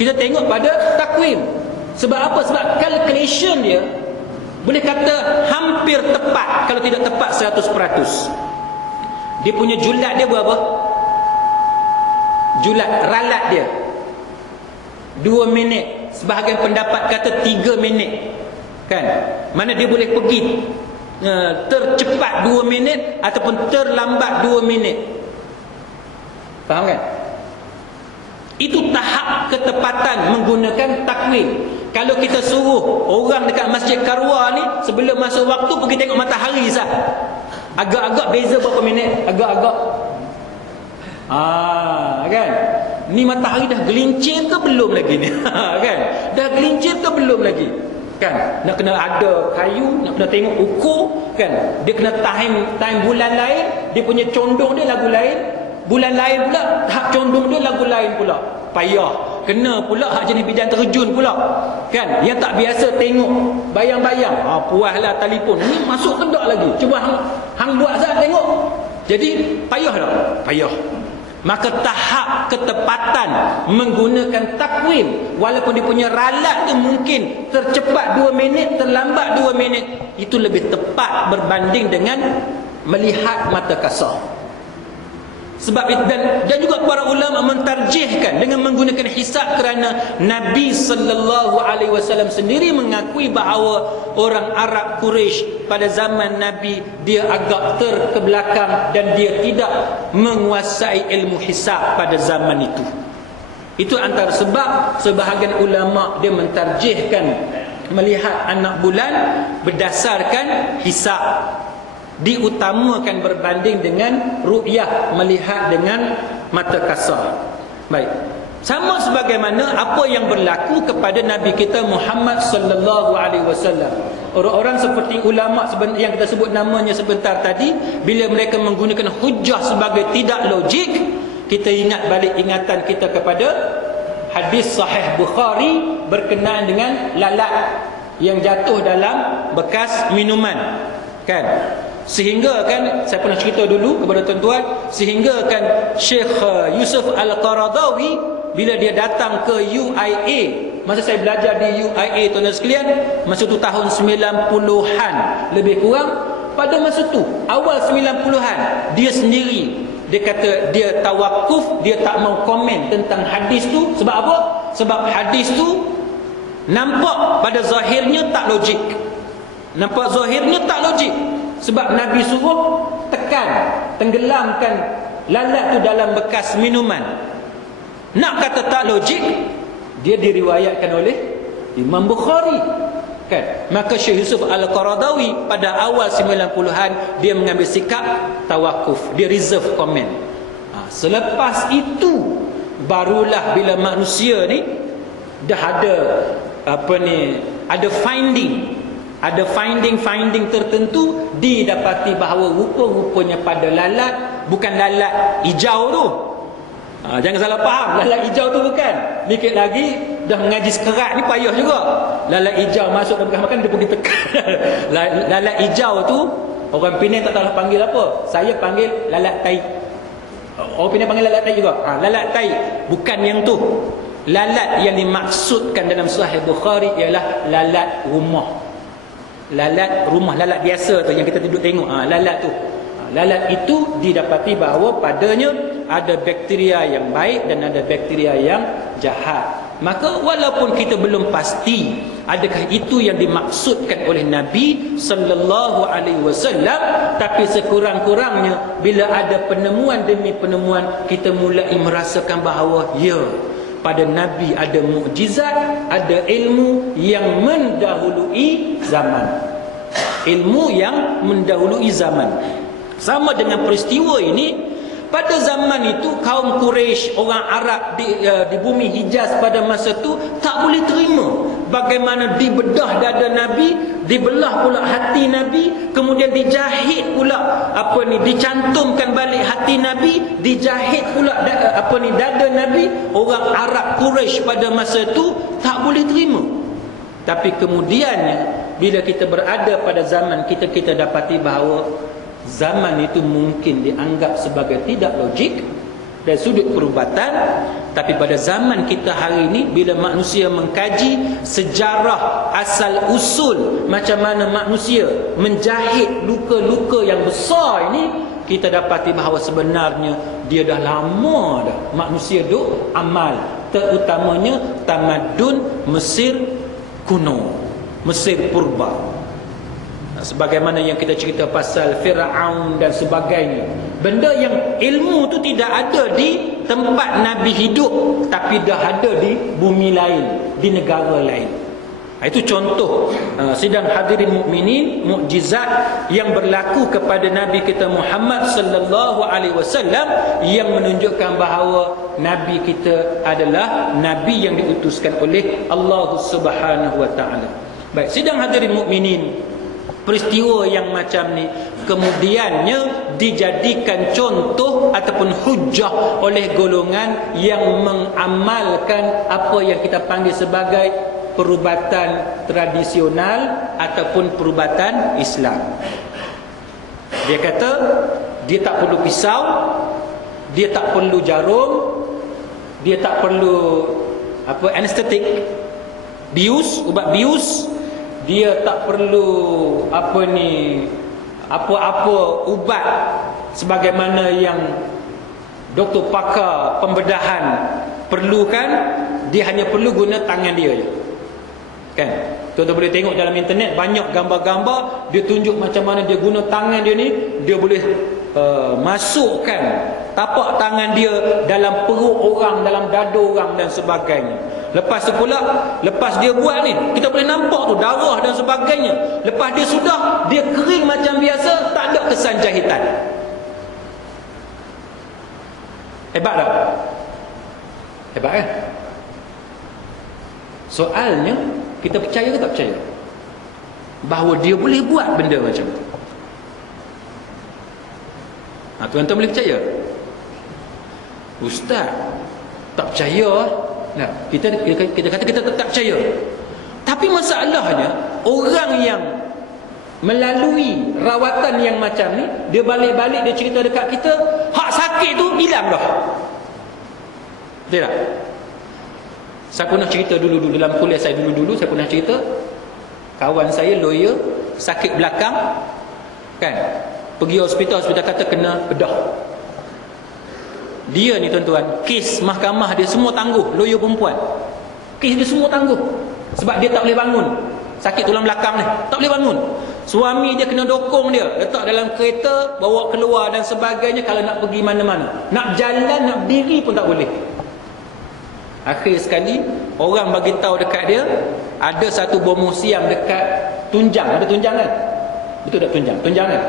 Kita tengok pada takwim. Sebab apa? Sebab calculation dia boleh kata hampir tepat, kalau tidak tepat 100%. Dia punya julat dia berapa? Julat, ralat dia 2 minit. Sebahagian pendapat kata 3 minit. Kan, mana dia boleh pergi tercepat 2 minit ataupun terlambat 2 minit. Faham kan? Itu tahap ketepatan menggunakan takwim. Kalau kita suruh orang dekat Masjid Karwa ni sebelum masuk waktu pergi tengok matahari sah, agak-agak beza berapa minit, agak-agak kan, ni matahari dah gelincir ke belum lagi ni? Kan, dah gelincir ke belum lagi? Kan, nak kena ada kayu, nak kena tengok ukur. Kan, dia kena time bulan lain, dia punya condong dia lagu lain, bulan lain pula hak condong dia lagu lain pula. Payah, kena pula hak jenis bidang terjun pula. Kan, yang tak biasa tengok bayang-bayang, puaslah telefon ni masuk ke tak lagi, cuba hang buat sat tengok. Jadi payah tak? Payah. Maka tahap ketepatan menggunakan takwim, walaupun dia punya ralat tu mungkin tercepat 2 minit, terlambat 2 minit, itu lebih tepat berbanding dengan melihat mata kasar. Sebab itu, dan juga para ulama mentarjihkan dengan menggunakan hisab, kerana Nabi SAW sendiri mengakui bahawa orang Arab Quraisy pada zaman Nabi dia agak terkebelakang dan dia tidak menguasai ilmu hisab pada zaman itu. Itu antara sebab sebahagian ulama dia mentarjihkan melihat anak bulan berdasarkan hisab, diutamakan berbanding dengan ru'yah, melihat dengan mata kasar. Baik. Sama sebagaimana apa yang berlaku kepada Nabi kita Muhammad sallallahu alaihi wasallam. Orang-orang seperti ulama yang kita sebut namanya sebentar tadi, bila mereka menggunakan hujah sebagai tidak logik, kita ingat balik ingatan kita kepada hadis sahih Bukhari berkenaan dengan lalat yang jatuh dalam bekas minuman, kan? Sehingga kan, saya pernah cerita dulu kepada tuan-tuan, sehingga kan Syekh Yusuf Al-Qaradawi bila dia datang ke UIA, masa saya belajar di UIA tuan-tuan sekalian, masa tu tahun 90-an lebih kurang, pada masa tu awal 90-an, dia sendiri dia kata dia tawakuf, dia tak mau komen tentang hadis tu. Sebab apa? Sebab hadis tu nampak pada zahirnya tak logik. Nampak zahirnya tak logik. Sebab Nabi suruh tenggelamkan lalat tu dalam bekas minuman. Nak kata tak logik, dia diriwayatkan oleh Imam Bukhari, kan? Maka Syekh Yusuf Al-Qaradawi pada awal 90-an dia mengambil sikap tawakuf, dia reserve komen. Selepas itu barulah bila manusia ni dah ada ada finding tertentu, didapati bahawa rupa-rupanya pada lalat, bukan lalat hijau tu. Jangan salah faham, lalat hijau tu bukan. Dikit lagi dah mengaji sekerat ni payah juga. Lalat hijau masuk dalam bekas makan, dia pergi tekan. Lalat hijau tu orang Penang tak tahu panggil apa. Saya panggil lalat tai. Orang Penang panggil lalat tai juga. Lalat tai bukan yang tu. Lalat yang dimaksudkan dalam Sahih Bukhari ialah lalat rumah. Lalat rumah, lalat biasa tu yang kita duduk tengok, lalat tu. Lalat itu didapati bahawa padanya ada bakteria yang baik dan ada bakteria yang jahat. Maka walaupun kita belum pasti adakah itu yang dimaksudkan oleh Nabi sallallahu alaihi wasallam, tapi sekurang-kurangnya bila ada penemuan demi penemuan, kita mulai merasakan bahawa ya, pada Nabi ada mukjizat, ada ilmu yang mendahului zaman. Ilmu yang mendahului zaman. Sama dengan peristiwa ini, pada zaman itu kaum Quraisy, orang Arab di bumi Hijaz pada masa itu tak boleh terima bagaimana dibedah dada Nabi, dibelah pula hati Nabi, kemudian dijahit pula dicantumkan balik hati Nabi, dijahit pula dada Nabi. Orang Arab Quraisy pada masa itu tak boleh terima. Tapi kemudiannya bila kita berada pada zaman kita, kita dapati bahawa zaman itu mungkin dianggap sebagai tidak logik dari sudut perubatan. Tapi pada zaman kita hari ini, bila manusia mengkaji sejarah asal usul macam mana manusia menjahit luka-luka yang besar ini, kita dapati bahawa sebenarnya dia dah lama dah manusia duk amal, terutamanya tamadun Mesir kuno, Mesir purba. Sebagaimana yang kita cerita pasal Firaun dan sebagainya, benda yang ilmu tu tidak ada di tempat Nabi hidup, tapi dah ada di bumi lain, di negara lain. Itu contoh sidang hadirin mukminin, mukjizat yang berlaku kepada Nabi kita Muhammad sallallahu alaihi wasallam, yang menunjukkan bahawa Nabi kita adalah Nabi yang diutuskan oleh Allah Subhanahu wa taala. Baik, sidang hadirin mukminin, peristiwa yang macam ni kemudiannya dijadikan contoh ataupun hujah oleh golongan yang mengamalkan apa yang kita panggil sebagai perubatan tradisional ataupun perubatan Islam. Dia kata dia tak perlu pisau, dia tak perlu jarum, dia tak perlu anestetik, bius, ubat bius, dia tak perlu apa-apa ubat sebagaimana yang doktor pakar pembedahan perlukan. Dia hanya perlu guna tangan dia je. Kan? Tuan-tuan boleh tengok dalam internet banyak gambar-gambar, dia tunjuk macam mana dia guna tangan dia ni, dia boleh masukkan tapak tangan dia dalam perut orang, dalam dada orang dan sebagainya. Lepas tu pula, lepas dia buat ni, kita boleh nampak tu darah dan sebagainya. Lepas dia sudah, dia kering macam biasa, tak ada kesan jahitan. Hebat tak? Hebat kan? Soalnya, kita percaya ke tak percaya bahawa dia boleh buat benda macam tu? Tuan-tuan boleh percaya? Ustaz tak percaya. Nah, kita kata kita tak percaya. Tapi masalahnya, orang yang melalui rawatan yang macam ni, dia balik-balik dia cerita dekat kita, hak sakit tu hilang dah. Betul tak? Saya pernah cerita dulu dalam kuliah saya dulu saya pernah cerita kawan saya lawyer sakit belakang kan, pergi hospital kata kena bedah. Dia ni tuan-tuan, kes mahkamah dia semua tangguh, lawyer perempuan. Kes dia semua tangguh sebab dia tak boleh bangun. Sakit tulang belakang ni, tak boleh bangun. Suami dia kena dokong dia, letak dalam kereta, bawa keluar dan sebagainya kalau nak pergi mana-mana. Nak jalan, nak berdiri pun tak boleh. Akhir sekali orang bagi tahu dekat dia ada satu bom siam dekat Tunjang. Ada Tunjang kan? Betul tak Tunjang? Tunjang kan?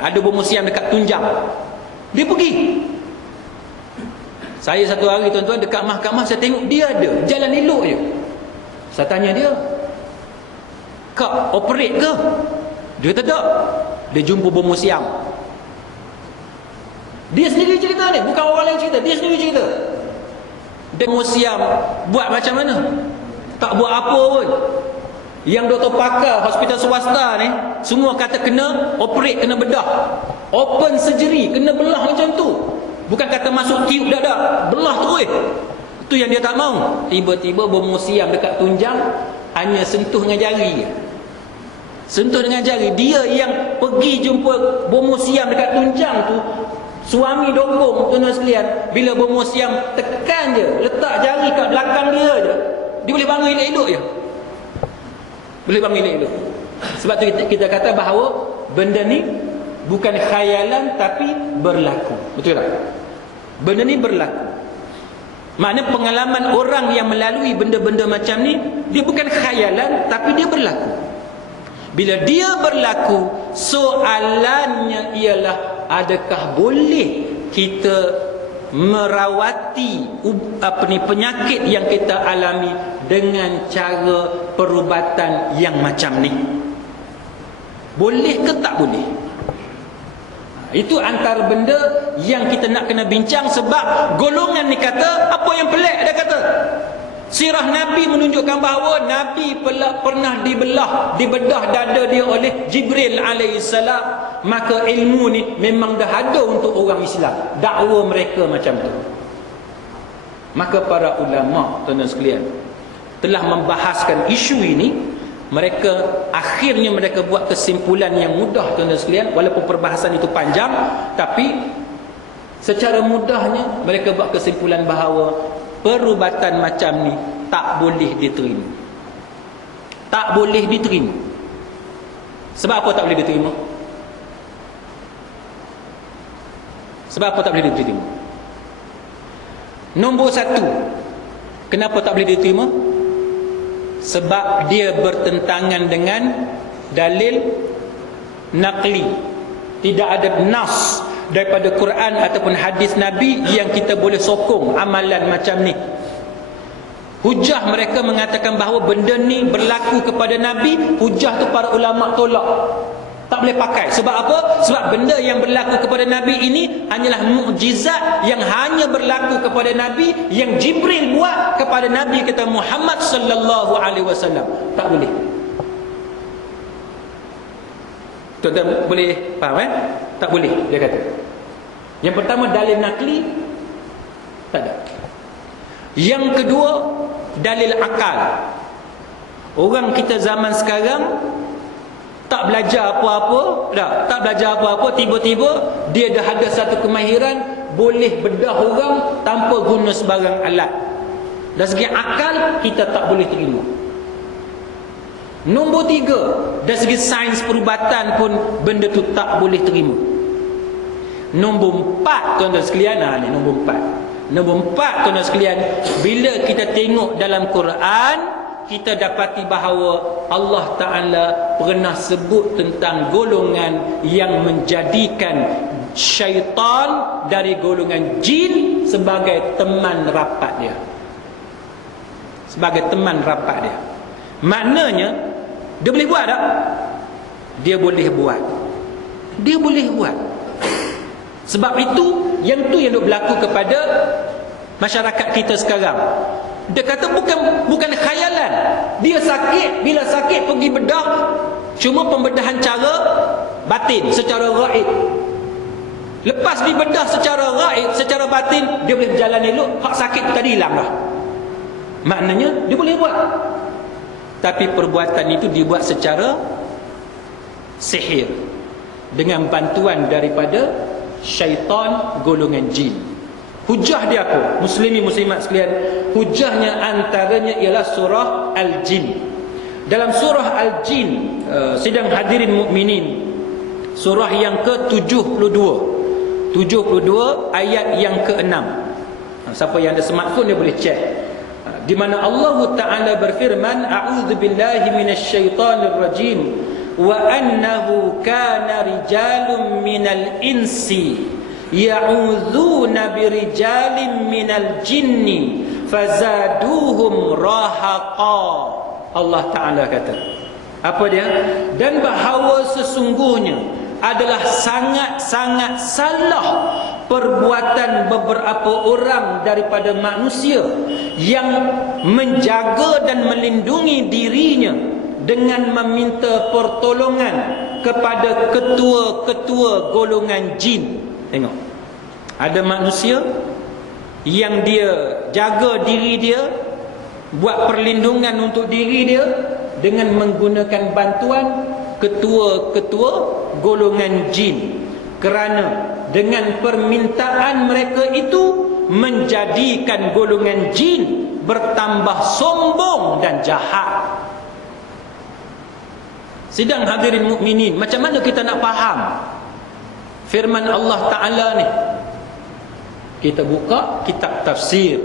Ada bom siam dekat Tunjang. Dia pergi. Saya satu hari tuan-tuan dekat mahkamah, saya tengok dia ada jalan elok je. Saya tanya dia, kak operate ke? Dia kata tak. Dia jumpa bom siam. Dia sendiri cerita ni, bukan orang lain cerita, dia sendiri cerita. Bom siam buat macam mana? Tak buat apa pun. Yang doktor pakar hospital swasta ni semua kata kena operate, kena bedah, open surgery, kena belah macam tu. Bukan kata masuk tiup dah, belah terus. Itu yang dia tak mau. Tiba-tiba bom siam dekat Tunjang hanya sentuh dengan jari. Sentuh dengan jari. Dia yang pergi jumpa bom siam dekat Tunjang tu, suami dokong tuan-tuan sekalian, bila bom siam tekan je, letak jari kat belakang dia je, dia boleh bangun elok-elok je. Boleh bangun elok-elok. Sebab tu kita kata bahawa benda ni bukan khayalan tapi berlaku. Betul tak? Benda ni berlaku. Maknanya pengalaman orang yang melalui benda-benda macam ni, dia bukan khayalan tapi dia berlaku. Bila dia berlaku, soalannya ialah adakah boleh kita merawati penyakit yang kita alami dengan cara perubatan yang macam ni? Boleh ke tak boleh? Itu antara benda yang kita nak kena bincang. Sebab golongan ni kata, apa yang pelik dia kata, sirah Nabi menunjukkan bahawa Nabi pernah dibedah dada dia oleh Jibril alaihissalam. Maka ilmu ni memang dah ada untuk orang Islam. Dakwa mereka macam tu. Maka para ulama tuan-tuan sekalian telah membahaskan isu ini. Akhirnya mereka buat kesimpulan yang mudah tuan-tuan sekalian. Walaupun perbahasan itu panjang, tapi secara mudahnya mereka buat kesimpulan bahawa perubatan macam ni tak boleh diterima. Tak boleh diterima. Sebab apa tak boleh diterima? Sebab apa tak boleh diterima? Nombor satu, kenapa tak boleh diterima? Sebab dia bertentangan dengan dalil naqli. Tidak ada nas daripada Quran ataupun hadis Nabi yang kita boleh sokong amalan macam ni. Hujah mereka mengatakan bahawa benda ni berlaku kepada Nabi. Hujah tu para ulama tolak. Tak boleh pakai. Sebab apa? Sebab benda yang berlaku kepada Nabi ini hanyalah mukjizat yang hanya berlaku kepada Nabi, yang Jibril buat kepada Nabi kita Muhammad sallallahu alaihi wasallam. Tak boleh. Tuan-tuan boleh faham tak boleh dia kata. Yang pertama dalil nakli, tak ada. Yang kedua dalil akal. Orang kita zaman sekarang tak belajar apa-apa, tak belajar apa-apa, tiba-tiba dia dah ada satu kemahiran boleh bedah orang tanpa guna sebarang alat. Dari segi akal kita tak boleh terima. Nombor 3, dari segi sains perubatan pun benda tu tak boleh terima. Nombor 4, tuan-tuan sekalian, ni nombor 4. Nombor 4, tuan-tuan sekalian, bila kita tengok dalam Quran, kita dapati bahawa Allah Ta'ala pernah sebut tentang golongan yang menjadikan syaitan dari golongan jin sebagai teman rapat dia. Sebagai teman rapat dia. Maknanya, dia boleh buat tak? Dia boleh buat. Dia boleh buat. Sebab itu, yang berlaku kepada masyarakat kita sekarang. Dia kata bukan khayalan. Dia sakit, bila sakit pergi bedah, cuma pembedahan cara batin, secara gaib. Lepas dibedah secara gaib, secara batin, dia boleh berjalan elok, hak sakit tu tadi hilang dah. Maknanya dia boleh buat. Tapi perbuatan itu dibuat secara sihir, dengan bantuan daripada syaitan golongan jin. Hujah dia apa? Muslimin muslimat sekalian, hujahnya antaranya ialah surah Al-Jin. Dalam surah Al-Jin, sidang hadirin mukminin, surah yang ke-72, 72 ayat yang ke-6. Siapa yang ada smartphone dia boleh cek. Di mana Allah Ta'ala berfirman, a'udzubillahi minasyaitonir rajim, wa annahu kana rijalun minal insi ya'udzuuna birijalin minal jinni fazaduhum rahaqa. Allah Ta'ala kata, apa dia? Dan bahawa sesungguhnya adalah sangat-sangat salah perbuatan beberapa orang daripada manusia yang menjaga dan melindungi dirinya dengan meminta pertolongan kepada ketua-ketua golongan jin. Tengok, ada manusia yang dia jaga diri dia, buat perlindungan untuk diri dia dengan menggunakan bantuan ketua-ketua golongan jin, kerana dengan permintaan mereka itu menjadikan golongan jin bertambah sombong dan jahat. Sidang hadirin mukminin, macam mana kita nak faham firman Allah Ta'ala ni? Kita buka kitab tafsir,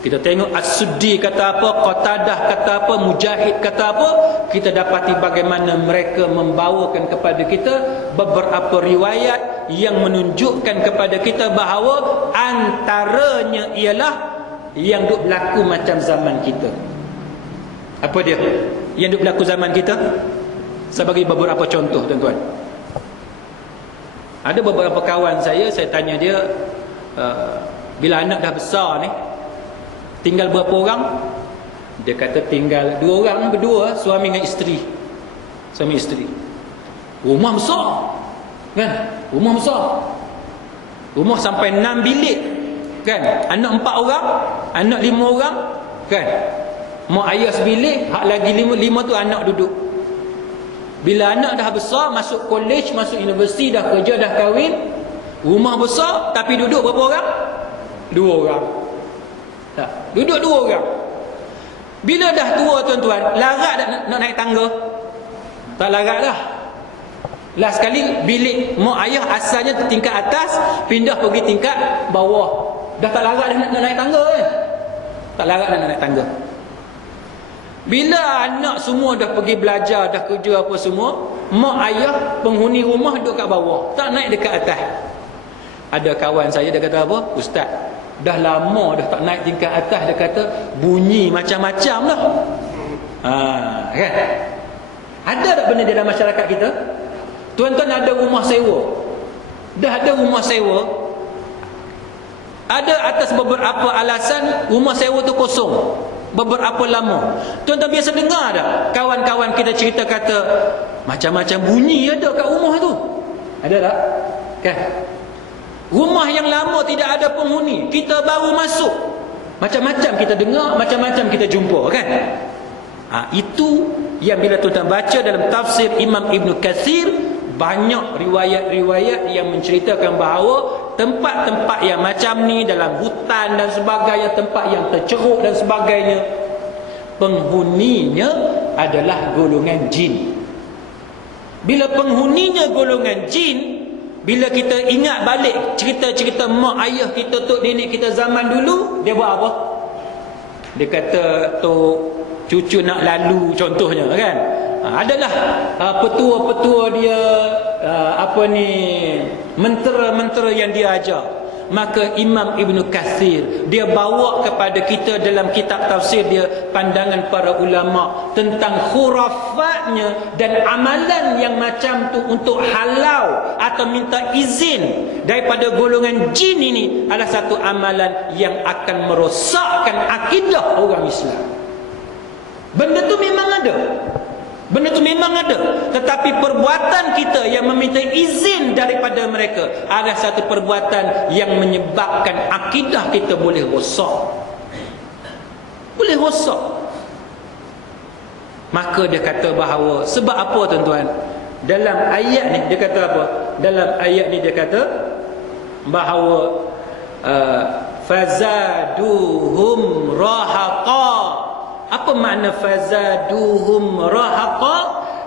kita tengok As-Suddi kata apa, Qatadah kata apa, Mujahid kata apa. Kita dapati bagaimana mereka membawakan kepada kita beberapa riwayat yang menunjukkan kepada kita bahawa antaranya ialah yang duk berlaku macam zaman kita. Apa dia yang duk berlaku zaman kita? Saya bagi beberapa contoh, tuan-tuan. Ada beberapa kawan saya tanya dia, bila anak dah besar ni, tinggal berapa orang? Dia kata tinggal 2 orang, berdua, suami dengan isteri. Suami isteri. Rumah besar, kan? Rumah besar. Rumah sampai 6 bilik, kan? Anak 4 orang, anak 5 orang, kan? Mak ayah sebilik, hak lagi 5 tu anak duduk. Bila anak dah besar, masuk college, masuk universiti, dah kerja, dah kahwin, rumah besar, tapi duduk berapa orang? 2 orang. Tak, duduk 2 orang. Bila dah tua, tuan-tuan, larat tak nak naik tangga? Tak larat dah. Last sekali bilik mak ayah asalnya tingkat atas, pindah pergi tingkat bawah. Dah tak larat dah nak naik tangga kan? Tak larat dah nak naik tangga. Bila anak semua dah pergi belajar, dah kerja apa semua, mak ayah penghuni rumah duduk kat bawah, tak naik dekat atas. Ada kawan saya, dia kata apa? Ustaz, dah lama dah tak naik tingkat atas. Dia kata bunyi macam-macam lah. Kan? Ada tak benda dia dalam masyarakat kita? Tuan-tuan ada rumah sewa, dah ada rumah sewa, ada atas beberapa alasan rumah sewa tu kosong beberapa lama. Tuan-tuan biasa dengar tak kawan-kawan kita cerita kata macam-macam bunyi ada kat rumah tu? Ada tak? Kan? Rumah yang lama tidak ada penghuni, kita baru masuk, macam-macam kita dengar, macam-macam kita jumpa, kan? Itu yang bila tuan baca dalam tafsir Imam Ibn Kathir, banyak riwayat-riwayat yang menceritakan bahawa tempat-tempat yang macam ni, dalam hutan dan sebagainya, tempat yang terceruk dan sebagainya, penghuninya adalah golongan jin. Bila penghuninya golongan jin, bila kita ingat balik cerita-cerita mak ayah kita, tok nenek kita zaman dulu, dia buat apa? Dia kata tok cucu nak lalu, contohnya, kan? Adalah petua-petua dia, mentera-mentera yang dia ajar. Maka Imam Ibn Kathir dia bawa kepada kita dalam kitab tafsir dia pandangan para ulama tentang khurafatnya dan amalan yang macam tu untuk halau atau minta izin daripada golongan jin ini adalah satu amalan yang akan merosakkan akidah orang Islam. Benda tu memang ada. Benda tu memang ada. Tetapi perbuatan kita yang meminta izin daripada mereka adalah satu perbuatan yang menyebabkan akidah kita boleh rosak. Boleh rosak. Maka dia kata bahawa, sebab apa tuan-tuan? Dalam ayat ni dia kata apa? Dalam ayat ni dia kata bahawa fazaduhum rahaqa. Apa makna fazaduhum rahaqa?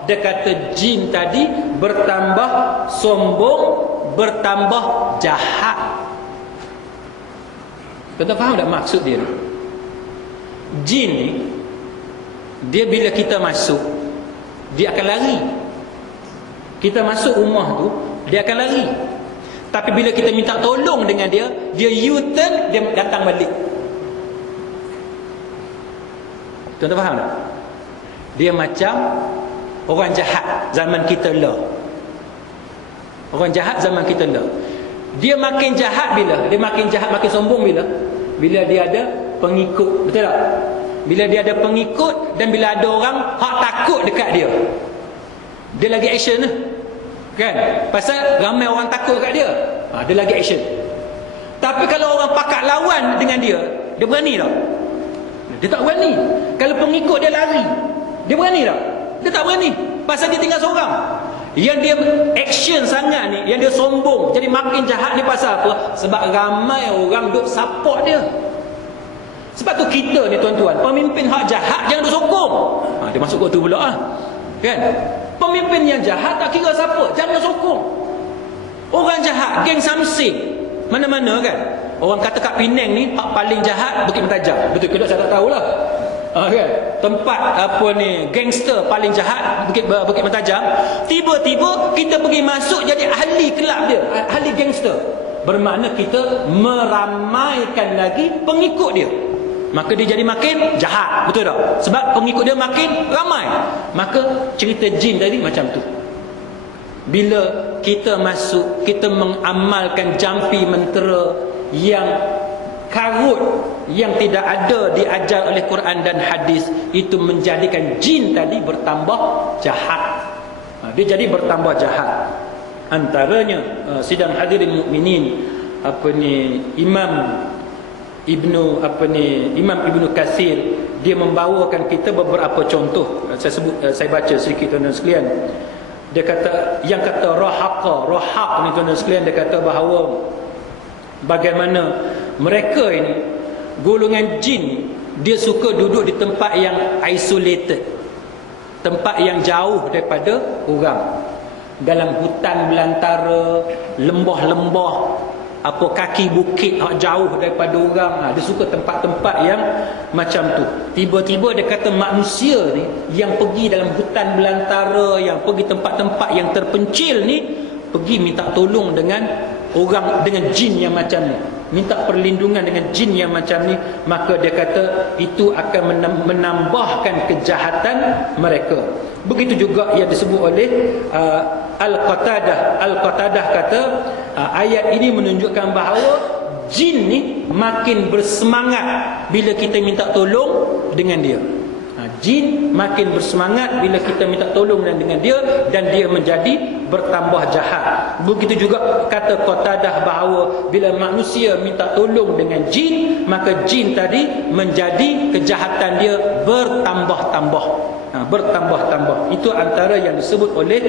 Dia kata jin tadi bertambah sombong, bertambah jahat. Tuan-tuan faham tak maksud dia? Jin ni, dia bila kita masuk, dia akan lari. Kita masuk rumah tu, dia akan lari. Tapi bila kita minta tolong dengan dia, dia U-turn, dia datang balik. Tuan-tuan faham tak? Dia macam orang jahat zaman kita lah. Orang jahat zaman kita lah. Dia makin jahat bila? Dia makin jahat, makin sombong bila? Bila dia ada pengikut. Betul tak? Bila dia ada pengikut dan bila ada orang hak takut dekat dia, dia lagi action lah, kan? Pasal ramai orang takut dekat dia, dia lagi action. Tapi kalau orang pakat lawan dengan dia, dia berani tak? Dia tak berani. Kalau pengikut dia lari, dia berani tak? Dia tak berani. Pasal dia tinggal seorang. Yang dia action sangat ni, yang dia sombong, jadi makin jahat ni pasal apa? Sebab ramai orang duk support dia. Sebab tu kita ni tuan-tuan, pemimpin hak jahat jangan duk sokong. Dia masuk ke tu pula lah, kan? Pemimpin yang jahat tak kira siapa, jangan sokong. Orang jahat, geng Samsing mana-mana, kan? Orang kata kat Penang ni hak paling jahat Bukit Mentajam. Betul ke tak, saya tak tahulah. Kan? Tempat gangster paling jahat Bukit Mentajam. Tiba-tiba kita pergi masuk jadi ahli kelab dia, ahli gangster. Bermakna kita meramaikan lagi pengikut dia. Maka dia jadi makin jahat. Betul tak? Sebab pengikut dia makin ramai. Maka cerita jin tadi macam tu. Bila kita masuk, kita mengamalkan jampi mentera yang karut, yang tidak ada diajar oleh Quran dan hadis, itu menjadikan jin tadi bertambah jahat. Dia jadi bertambah jahat. Antaranya sidang hadirin mukminin, Imam Ibnu Kathir dia membawakan kita beberapa contoh. Saya baca sedikit tuan-tuan sekalian. Dia kata, yang kata rahaq ni tuan-tuan sekalian, dia kata bahawa bagaimana mereka ini, golongan jin, dia suka duduk di tempat yang isolated, tempat yang jauh daripada orang, dalam hutan belantara, lembah-lembah, kaki bukit jauh daripada orang. Dia suka tempat-tempat yang macam tu. Tiba-tiba dia kata manusia ni yang pergi dalam hutan belantara, yang pergi tempat-tempat yang terpencil ni, pergi minta tolong dengan orang, dengan jin yang macam ni, minta perlindungan dengan jin yang macam ni, maka dia kata itu akan menambahkan kejahatan mereka. Begitu juga yang disebut oleh Al-Qatadah kata ayat ini menunjukkan bahawa jin ni makin bersemangat bila kita minta tolong dengan dia. Jin makin bersemangat bila kita minta tolong dengan dia, dan dia menjadi bertambah jahat. Begitu juga kata Qatadah bahawa bila manusia minta tolong dengan jin, maka jin tadi menjadi kejahatan dia bertambah-tambah. Bertambah-tambah. Itu antara yang disebut oleh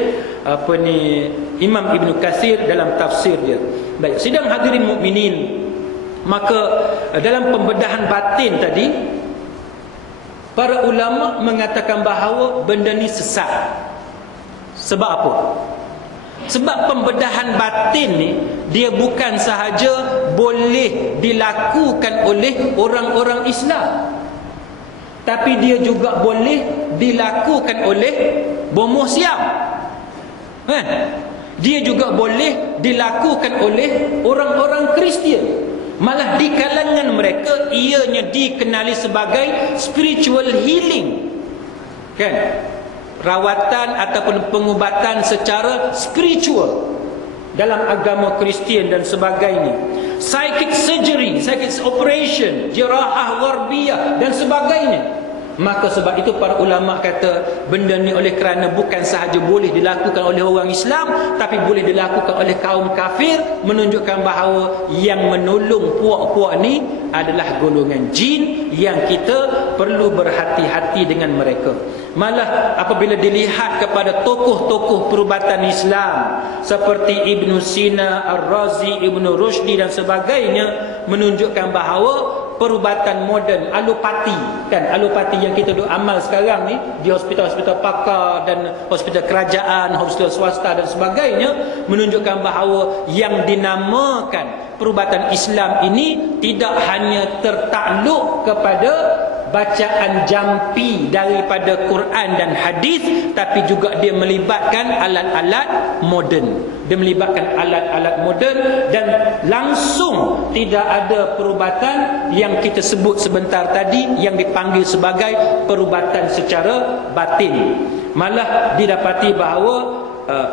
Imam Ibn Katsir dalam tafsir dia. Baik, sidang hadirin mukminin, maka dalam pembedahan batin tadi, para ulama mengatakan bahawa benda ni sesat. Sebab apa? Sebab pembedahan batin ni, dia bukan sahaja boleh dilakukan oleh orang-orang Islam, tapi dia juga boleh dilakukan oleh bomoh siam. Dia juga boleh dilakukan oleh orang-orang Kristian. Malah di kalangan mereka ianya dikenali sebagai spiritual healing, kan? Rawatan ataupun pengubatan secara spiritual dalam agama Kristian dan sebagainya. Psychic surgery, psychic operation, jirahah gharbiyah dan sebagainya. Maka sebab itu para ulama kata benda ni oleh kerana bukan sahaja boleh dilakukan oleh orang Islam, tapi boleh dilakukan oleh kaum kafir, menunjukkan bahawa yang menolong puak-puak ni adalah golongan jin yang kita perlu berhati-hati dengan mereka. Malah apabila dilihat kepada tokoh-tokoh perubatan Islam seperti Ibn Sina, Ar-Razi, Ibn Rushdi dan sebagainya, menunjukkan bahawa perubatan moden, alopati, kan, alopati yang kita duk amal sekarang ni di hospital-hospital pakar dan hospital kerajaan, hospital swasta dan sebagainya, menunjukkan bahawa yang dinamakan perubatan Islam ini tidak hanya tertakluk kepada bacaan jampi daripada Quran dan hadis, tapi juga dia melibatkan alat-alat moden. Dia melibatkan alat-alat moden, dan langsung tidak ada perubatan yang kita sebut sebentar tadi yang dipanggil sebagai perubatan secara batin. Malah didapati bahawa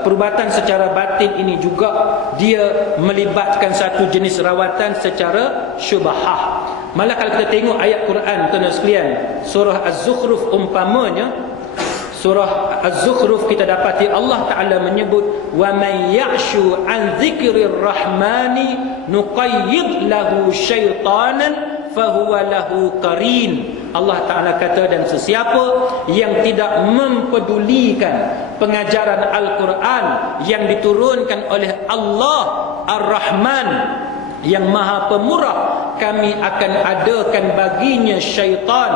perubatan secara batin ini juga dia melibatkan satu jenis rawatan secara syubhah. Malah kalau kita tengok ayat Quran, tuan-tuan sekalian, surah Az-Zukhruf umpamanya, surah Az-Zukhruf kita dapati Allah Ta'ala menyebut wa man ya'shu an dzikrir rahmani nuqayyid lahu syaitanan fahuwa lahu qarin. Allah Ta'ala kata, dan sesiapa yang tidak mempedulikan pengajaran Al-Quran yang diturunkan oleh Allah Ar-Rahman yang Maha Pemurah, kami akan adakan baginya syaitan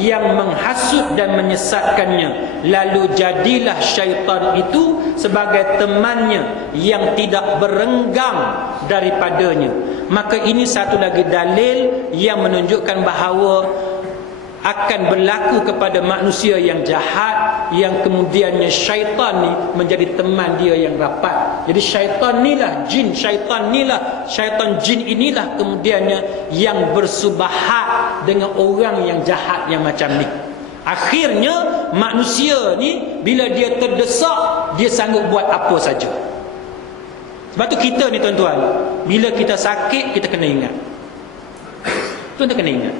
yang menghasut dan menyesatkannya, lalu jadilah syaitan itu sebagai temannya yang tidak berenggang daripadanya. Maka ini satu lagi dalil yang menunjukkan bahawa akan berlaku kepada manusia yang jahat, yang kemudiannya syaitan ni menjadi teman dia yang rapat. Jadi syaitan inilah jin, syaitan jin inilah kemudiannya yang bersubahat dengan orang yang jahat yang macam ni. Akhirnya manusia ni bila dia terdesak, dia sanggup buat apa saja. Sebab tu kita ni tuan-tuan, bila kita sakit kita kena ingat. Tuan-tuan kena ingat,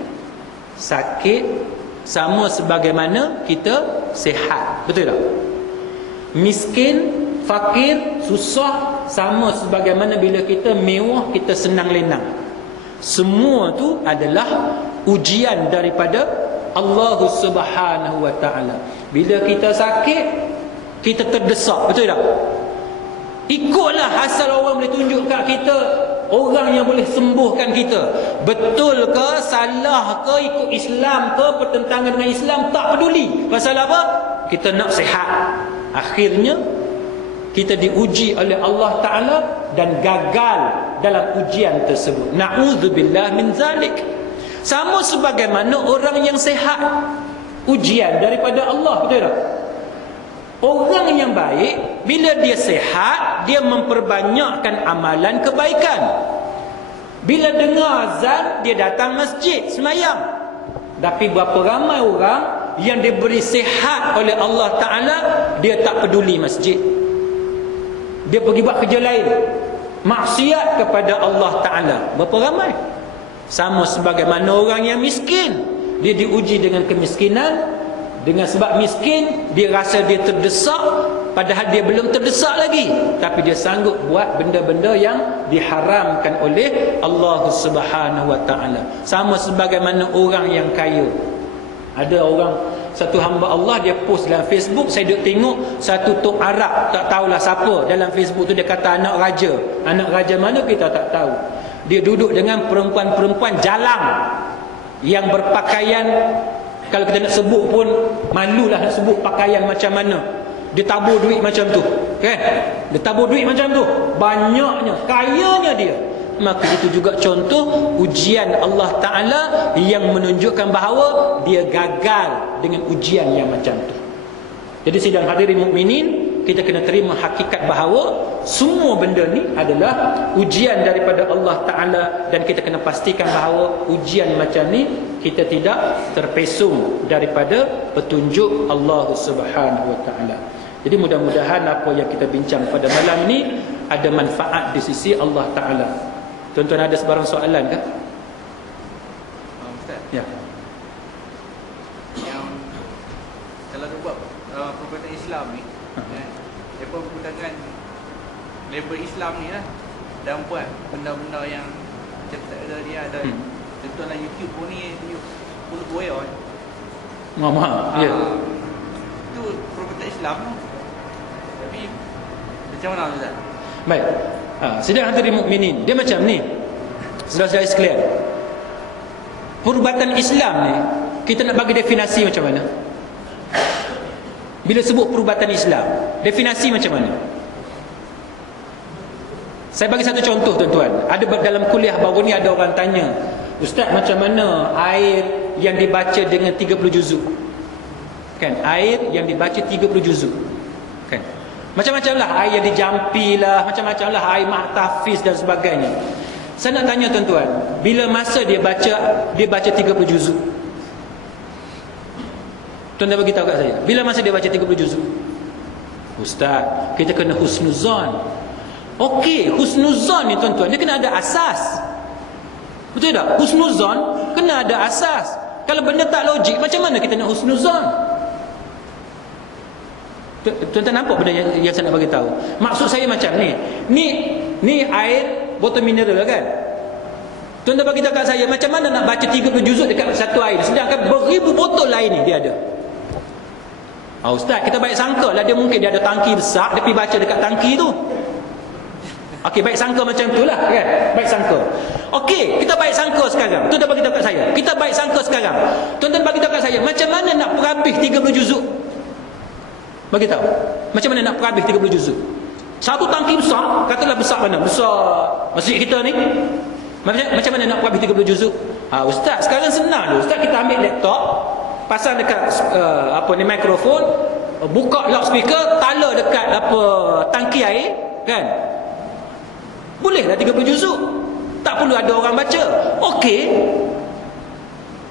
sakit sama sebagaimana kita sihat. Betul tak? Miskin, fakir, susah sama sebagaimana bila kita mewah, kita senang lenang. Semua tu adalah ujian daripada Allah Subhanahu wa ta'ala. Bila kita sakit, kita terdesak. Betul tak? Ikutlah asal orang boleh tunjuk kat kita orang yang boleh sembuhkan kita. Betul ke, salah ke, ikut Islam ke, pertentangan dengan Islam, tak peduli. Pasal apa? Kita nak sihat. Akhirnya kita diuji oleh Allah Ta'ala dan gagal dalam ujian tersebut. Na'udzubillah min zalik. Sama sebagaimana orang yang sihat, ujian daripada Allah. Betul tak? Orang yang baik, bila dia sihat, dia memperbanyakkan amalan kebaikan. Bila dengar azan, dia datang masjid, semayang. Tapi berapa ramai orang yang diberi sihat oleh Allah Ta'ala, dia tak peduli masjid. Dia pergi buat kerja lain, maksiat kepada Allah Ta'ala. Berapa ramai? Sama sebagaimana orang yang miskin, dia diuji dengan kemiskinan, Dengan sebab miskin, dia rasa dia terdesak, padahal dia belum terdesak lagi, tapi dia sanggup buat benda-benda yang diharamkan oleh Allah Subhanahu Wa Taala. Sama sebagaimana orang yang kaya. Ada orang, satu hamba Allah, dia post dalam Facebook, saya duk tengok satu tok Arab, tak tahulah siapa dalam Facebook tu, dia kata anak raja. Anak raja mana kita tak tahu. Dia duduk dengan perempuan-perempuan jalang yang berpakaian, kalau kita nak sebut pun malulah nak sebut pakaian macam mana. Dia tabur duit macam tu, kan? Dia tabur duit macam tu, banyaknya, kayanya dia. Maka itu juga contoh ujian Allah Ta'ala yang menunjukkan bahawa dia gagal dengan ujian yang macam tu. Jadi sidang hadirin mukminin, kita kena terima hakikat bahawa semua benda ni adalah ujian daripada Allah Ta'ala, dan kita kena pastikan bahawa ujian macam ni kita tidak terpesong daripada petunjuk Allah Subhanahu Wa Ta'ala. Jadi mudah-mudahan apa yang kita bincang pada malam ini ada manfaat di sisi Allah Ta'ala. Tuan-tuan ada sebarang soalan ke? Ustaz. Ya. Yang kalau dia buat perbuatan Islam ni, dia pun menggunakan label Islam ni lah, dan buat benda-benda yang macam dia ada contohnya YouTube pun ni pun goyah. Mama, ya. Itu perbuatan Islam tu. Tapi macam mana Ustaz? Baik. Sidang hadirin mukminin, dia macam ni. Saudara-saudara sekalian, perubatan Islam ni kita nak bagi definisi macam mana? Bila sebut perubatan Islam, definisi macam mana? Saya bagi satu contoh tuan-tuan. Ada dalam kuliah baru ni ada orang tanya, Ustaz, macam mana air yang dibaca dengan 30 juzuk? Kan, air yang dibaca 30 juzuk. Kan? Macam-macam lah, air yang dijampi lah, macam-macam lah, air mahtafiz dan sebagainya. Saya nak tanya tuan-tuan, bila masa dia baca 30 juzuk? Tuan-tuan bagi tahu kat saya, bila masa dia baca 30 juzuk? Ustaz, kita kena husnuzan. Okey, husnuzan ni tuan-tuan, dia kena ada asas. Betul tak? Husnuzan kena ada asas. Kalau benda tak logik, macam mana kita nak husnuzan? Tuan-tuan nampak benda yang saya nak bagi tahu? Maksud saya macam ni. Ni air botol mineral kan? Tuan-tuan bagi tahu kat saya, macam mana nak baca 30 juzuk dekat satu air, sedangkan beribu botol lain ni dia ada. Ustaz, kita baik sangka lah dia mungkin dia ada tangki besar, dia pergi baca dekat tangki tu. Okey, baik sangka macam itulah kan? Baik sangka. Okey, kita baik sangka sekarang. Tuan-tuan bagi tahu kat saya. Kita baik sangka sekarang. Tuan-tuan bagi tahu kat saya, macam mana nak perhabis 30 juzuk? Bagi tahu. Macam mana nak perhabis 30 juzuk? Satu tangki besar, katalah besar mana? Besar masjid kita ni. Macam mana nak perhabis 30 juzuk? Ustaz, sekarang senang je. Ustaz, kita ambil laptop, pasang dekat mikrofon, buka loudspeaker, tala dekat tangki air, kan? Bolehlah 30 juzuk. Tak perlu ada orang baca. Okey.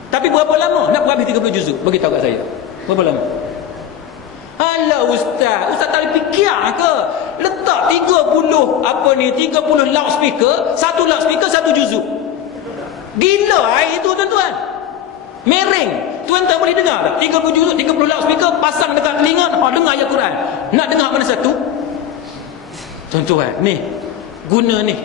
Tapi berapa lama nak perhabis 30 juzuk? Bagi tahu kat saya. Berapa lama? Alah Ustaz, Ustaz tak boleh fikir ke? Letak 30 loudspeaker, satu loudspeaker satu juzuk. Gila air itu tuan-tuan. Mereng. Tuan-tuan boleh dengar tak? 30 juzuk, 30 loudspeaker pasang dekat telinga, dengar ayat Quran. Nak dengar mana satu? Tuan-tuan, ni guna ni.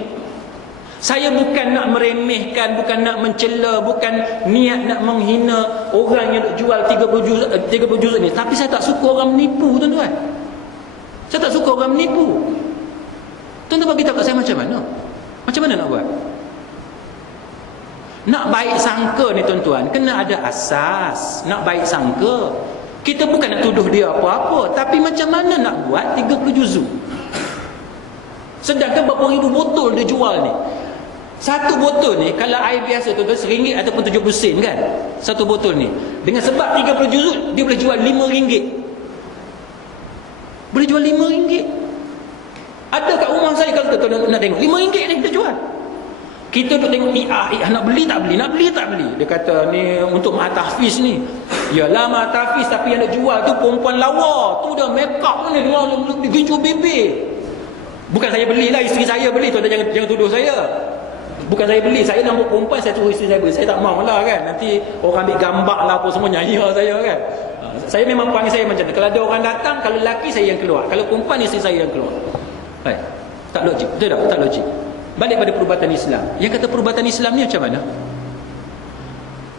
Saya bukan nak meremehkan, bukan nak mencela, bukan niat nak menghina orang yang jual 30 juzuk ni, tapi saya tak suka orang menipu tuan-tuan. Saya tak suka orang menipu. Tuan-tuan bagi tahu kat saya macam mana? Macam mana nak buat? Nak baik sangka ni tuan-tuan, kena ada asas. Nak baik sangka, kita bukan nak tuduh dia apa-apa, tapi macam mana nak buat 30 juzuk? Sedangkan berapa ribu botol dia jual ni. Satu botol ni, kalau air biasa tu RM1 ataupun 70 sen kan, satu botol ni. Dengan sebab 30 juzuk, dia boleh jual RM5. Boleh jual RM5. Ada kat rumah saya kalau tuan nak tengok, RM5 ni dia jual. Kita duk tengok ni, nak beli tak beli, nak beli tak beli. Dia kata ni untuk mahtafiz ni. Yalah mahtafiz, tapi yang nak jual tu perempuan lawa. Tu dah make up ni, dia gicu bibir. Bukan saya belilah, isteri saya beli, tuan jangan tuduh saya. Bukan saya beli, saya nak buat perempuan, saya suruh isteri saya beli. Saya tak mahu lah kan, nanti orang ambil gambar lah apa semua, nyanyi lah saya kan. Saya memang panggil saya macam tu. Kalau ada orang datang, kalau lelaki saya yang keluar, kalau perempuan isteri saya yang keluar. Baik. Tak logik, betul tak? Tak logik. Balik pada perubatan Islam. Yang kata perubatan Islam ni macam mana?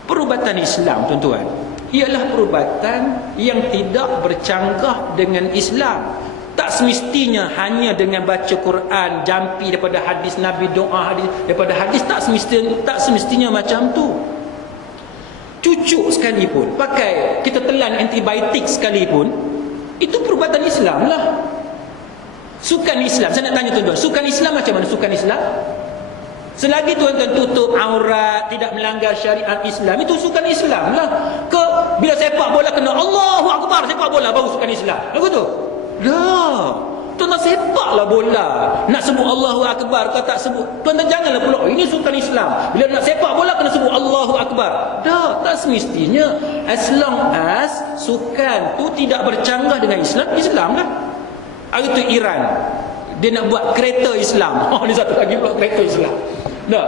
Perubatan Islam, tuan-tuan, ialah perubatan yang tidak bercanggah dengan Islam. Tak semestinya hanya dengan baca Quran, jampi daripada hadis Nabi, doa hadis daripada hadis, tak semestinya macam tu. Cucuk sekalipun, pakai kita telan antibiotik sekalipun, itu perubatan Islam lah. Sukan Islam, saya nak tanya tuan-tuan, sukan Islam macam mana sukan Islam? Selagi tuan-tuan tutup aurat, tidak melanggar syariat Islam, itu sukan Islam lah. Ke bila sepak bola kena Allahu Akbar, sepak bola baru sukan Islam. Lagu tu? Dah. Tuan-tuan sepaklah bola, nak sebut Allahu Akbar, kau tak sebut, tuan-tuan janganlah pula ini sukan Islam. Bila nak sepak bola kena sebut Allahu Akbar. Dah, tak semestinya. As long as sukan tu tidak bercanggah dengan Islam, Islam lah. Hari tu Iran, dia nak buat kereta Islam. Oh, ni satu lagi buat kereta Islam. Dah.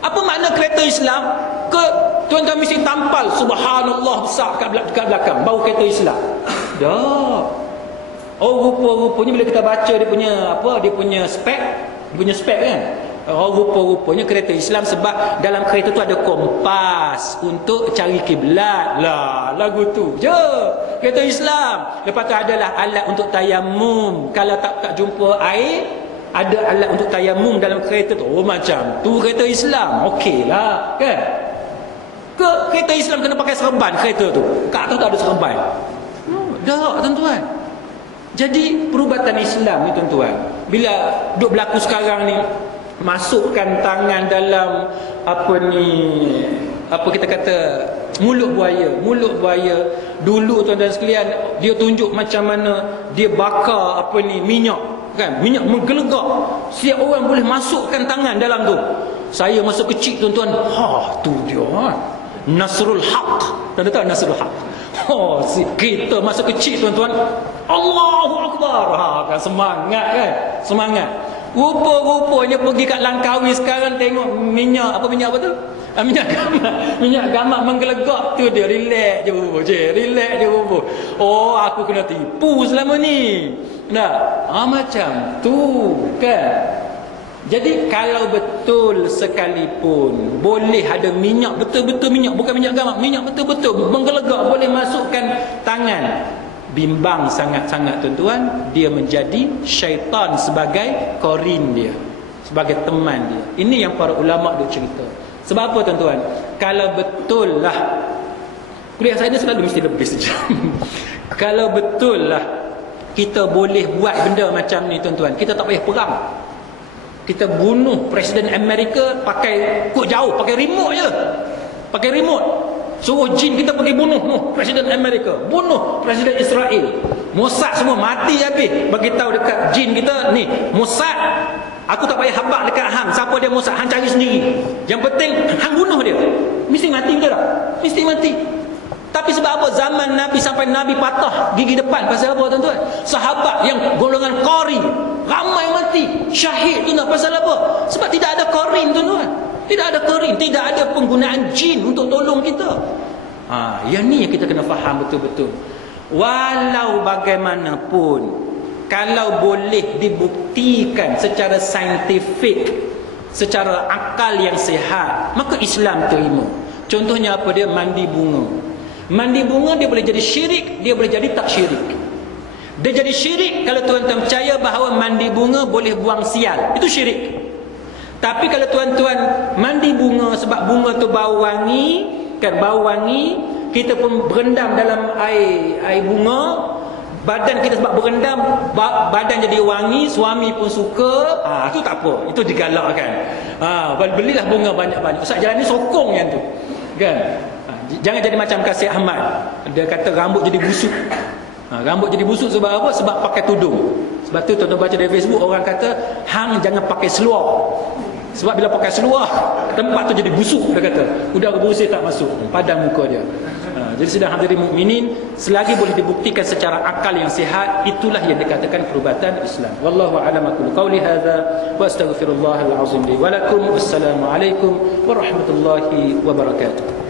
Apa makna kereta Islam? Ke tuan-tuan mesti tampal subhanallah besar kat belakang baru kereta Islam. Dah. Oh, rupa-rupanya bila kita baca dia punya spek kan. Oh, rupa-rupanya kereta Islam sebab dalam kereta tu ada kompas untuk cari kiblat. Lah, lagu tu je. Kereta Islam. Lepas tu adalah alat untuk tayamum. Kalau tak jumpa air, ada alat untuk tayamum dalam kereta tu. Oh, macam tu kereta Islam. Okeylah, kan? Ke kereta Islam kena pakai serban kereta tu? Kat atas tak ada serban. Dah, tuan-tuan. Jadi perubatan Islam ni, tuan-tuan, bila duk berlaku sekarang ni, masukkan tangan dalam apa kita kata mulut buaya. Dulu tuan-tuan sekalian, dia tunjuk macam mana dia bakar minyak kan, minyak menggelegak. Siap orang boleh masukkan tangan dalam tu. Saya masa kecil, tuan-tuan, tu dia Nasrul Haq. Tuan-tuan tahu Nasrul Haq? Kita masa kecil, tuan-tuan, Allahu Akbar. Kan semangat kan? Semangat. Rupa-rupanya pergi kat Langkawi sekarang tengok minyak apa tu? Minyak gamak menggelegak tu, dia relax je. Oh, aku kena tipu selama ni. Nah, macam tu kan. Jadi kalau betul sekalipun boleh ada minyak, betul-betul minyak, bukan minyak gamak, minyak betul-betul menggelegak, boleh masukkan tangan, bimbang sangat-sangat, tuan-tuan, dia menjadi syaitan sebagai korin dia, sebagai teman dia. Ini yang para ulama' duk cerita. Sebab apa, tuan-tuan? Kalau betul lah, kuliah saya ni selalu mesti lebih sejam. Kalau betul lah kita boleh buat benda macam ni, tuan-tuan, kita tak payah perang. Kita bunuh Presiden Amerika pakai kod jauh, pakai remote je. Pakai remote. Suruh jin kita pergi bunuh Presiden Amerika, bunuh Presiden Israel. Mossad semua mati habis. Bagi tahu dekat jin kita, ni Mossad, aku tak payah habaq dekat hang. Siapa dia Mossad, hang cari sendiri. Yang penting hang bunuh dia. Mesti mati, betul tak? Mesti mati. Tapi sebab apa zaman Nabi sampai Nabi patah gigi depan? Pasal apa, tuan-tuan? Sahabat yang golongan qari ramai mati, syahid tu nak pasal apa? Sebab tidak ada qarin, tuan-tuan. Tidak ada qarin, tidak ada penggunaan jin untuk tolong kita. Yang ni yang kita kena faham betul-betul. Walau bagaimanapun, kalau boleh dibuktikan secara saintifik, secara akal yang sihat, maka Islam terima. Contohnya apa dia? Mandi bunga. Mandi bunga dia boleh jadi syirik, dia boleh jadi tak syirik. Dia jadi syirik kalau tuan-tuan percaya bahawa mandi bunga boleh buang sial. Itu syirik. Tapi kalau tuan-tuan mandi bunga sebab bunga tu bau wangi, kan, bau wangi, kita pun berendam dalam air bunga, badan kita sebab berendam, badan jadi wangi, suami pun suka, itu tak apa. Itu digalakkan. Belilah bunga banyak-banyak. Ustaz jalan ni sokong yang tu. Kan? Jangan jadi macam Kasih Ahmad. Dia kata rambut jadi busuk. Rambut jadi busuk sebab apa? Sebab pakai tudung. Sebab tu tuan-tuan baca dari Facebook, orang kata hang jangan pakai seluar. Sebab bila pakai seluar, tempat tu jadi busuk, dia kata. Udara bersih tak masuk, padam muka dia. Jadi sedang hadirin mukminin, selagi boleh dibuktikan secara akal yang sihat, itulah yang dikatakan perubatan Islam. Wallahu a'lam. Aku qauli hadza wa astaghfirullahal azim li wa lakum. Wassalamu alaikum warahmatullahi wabarakatuh.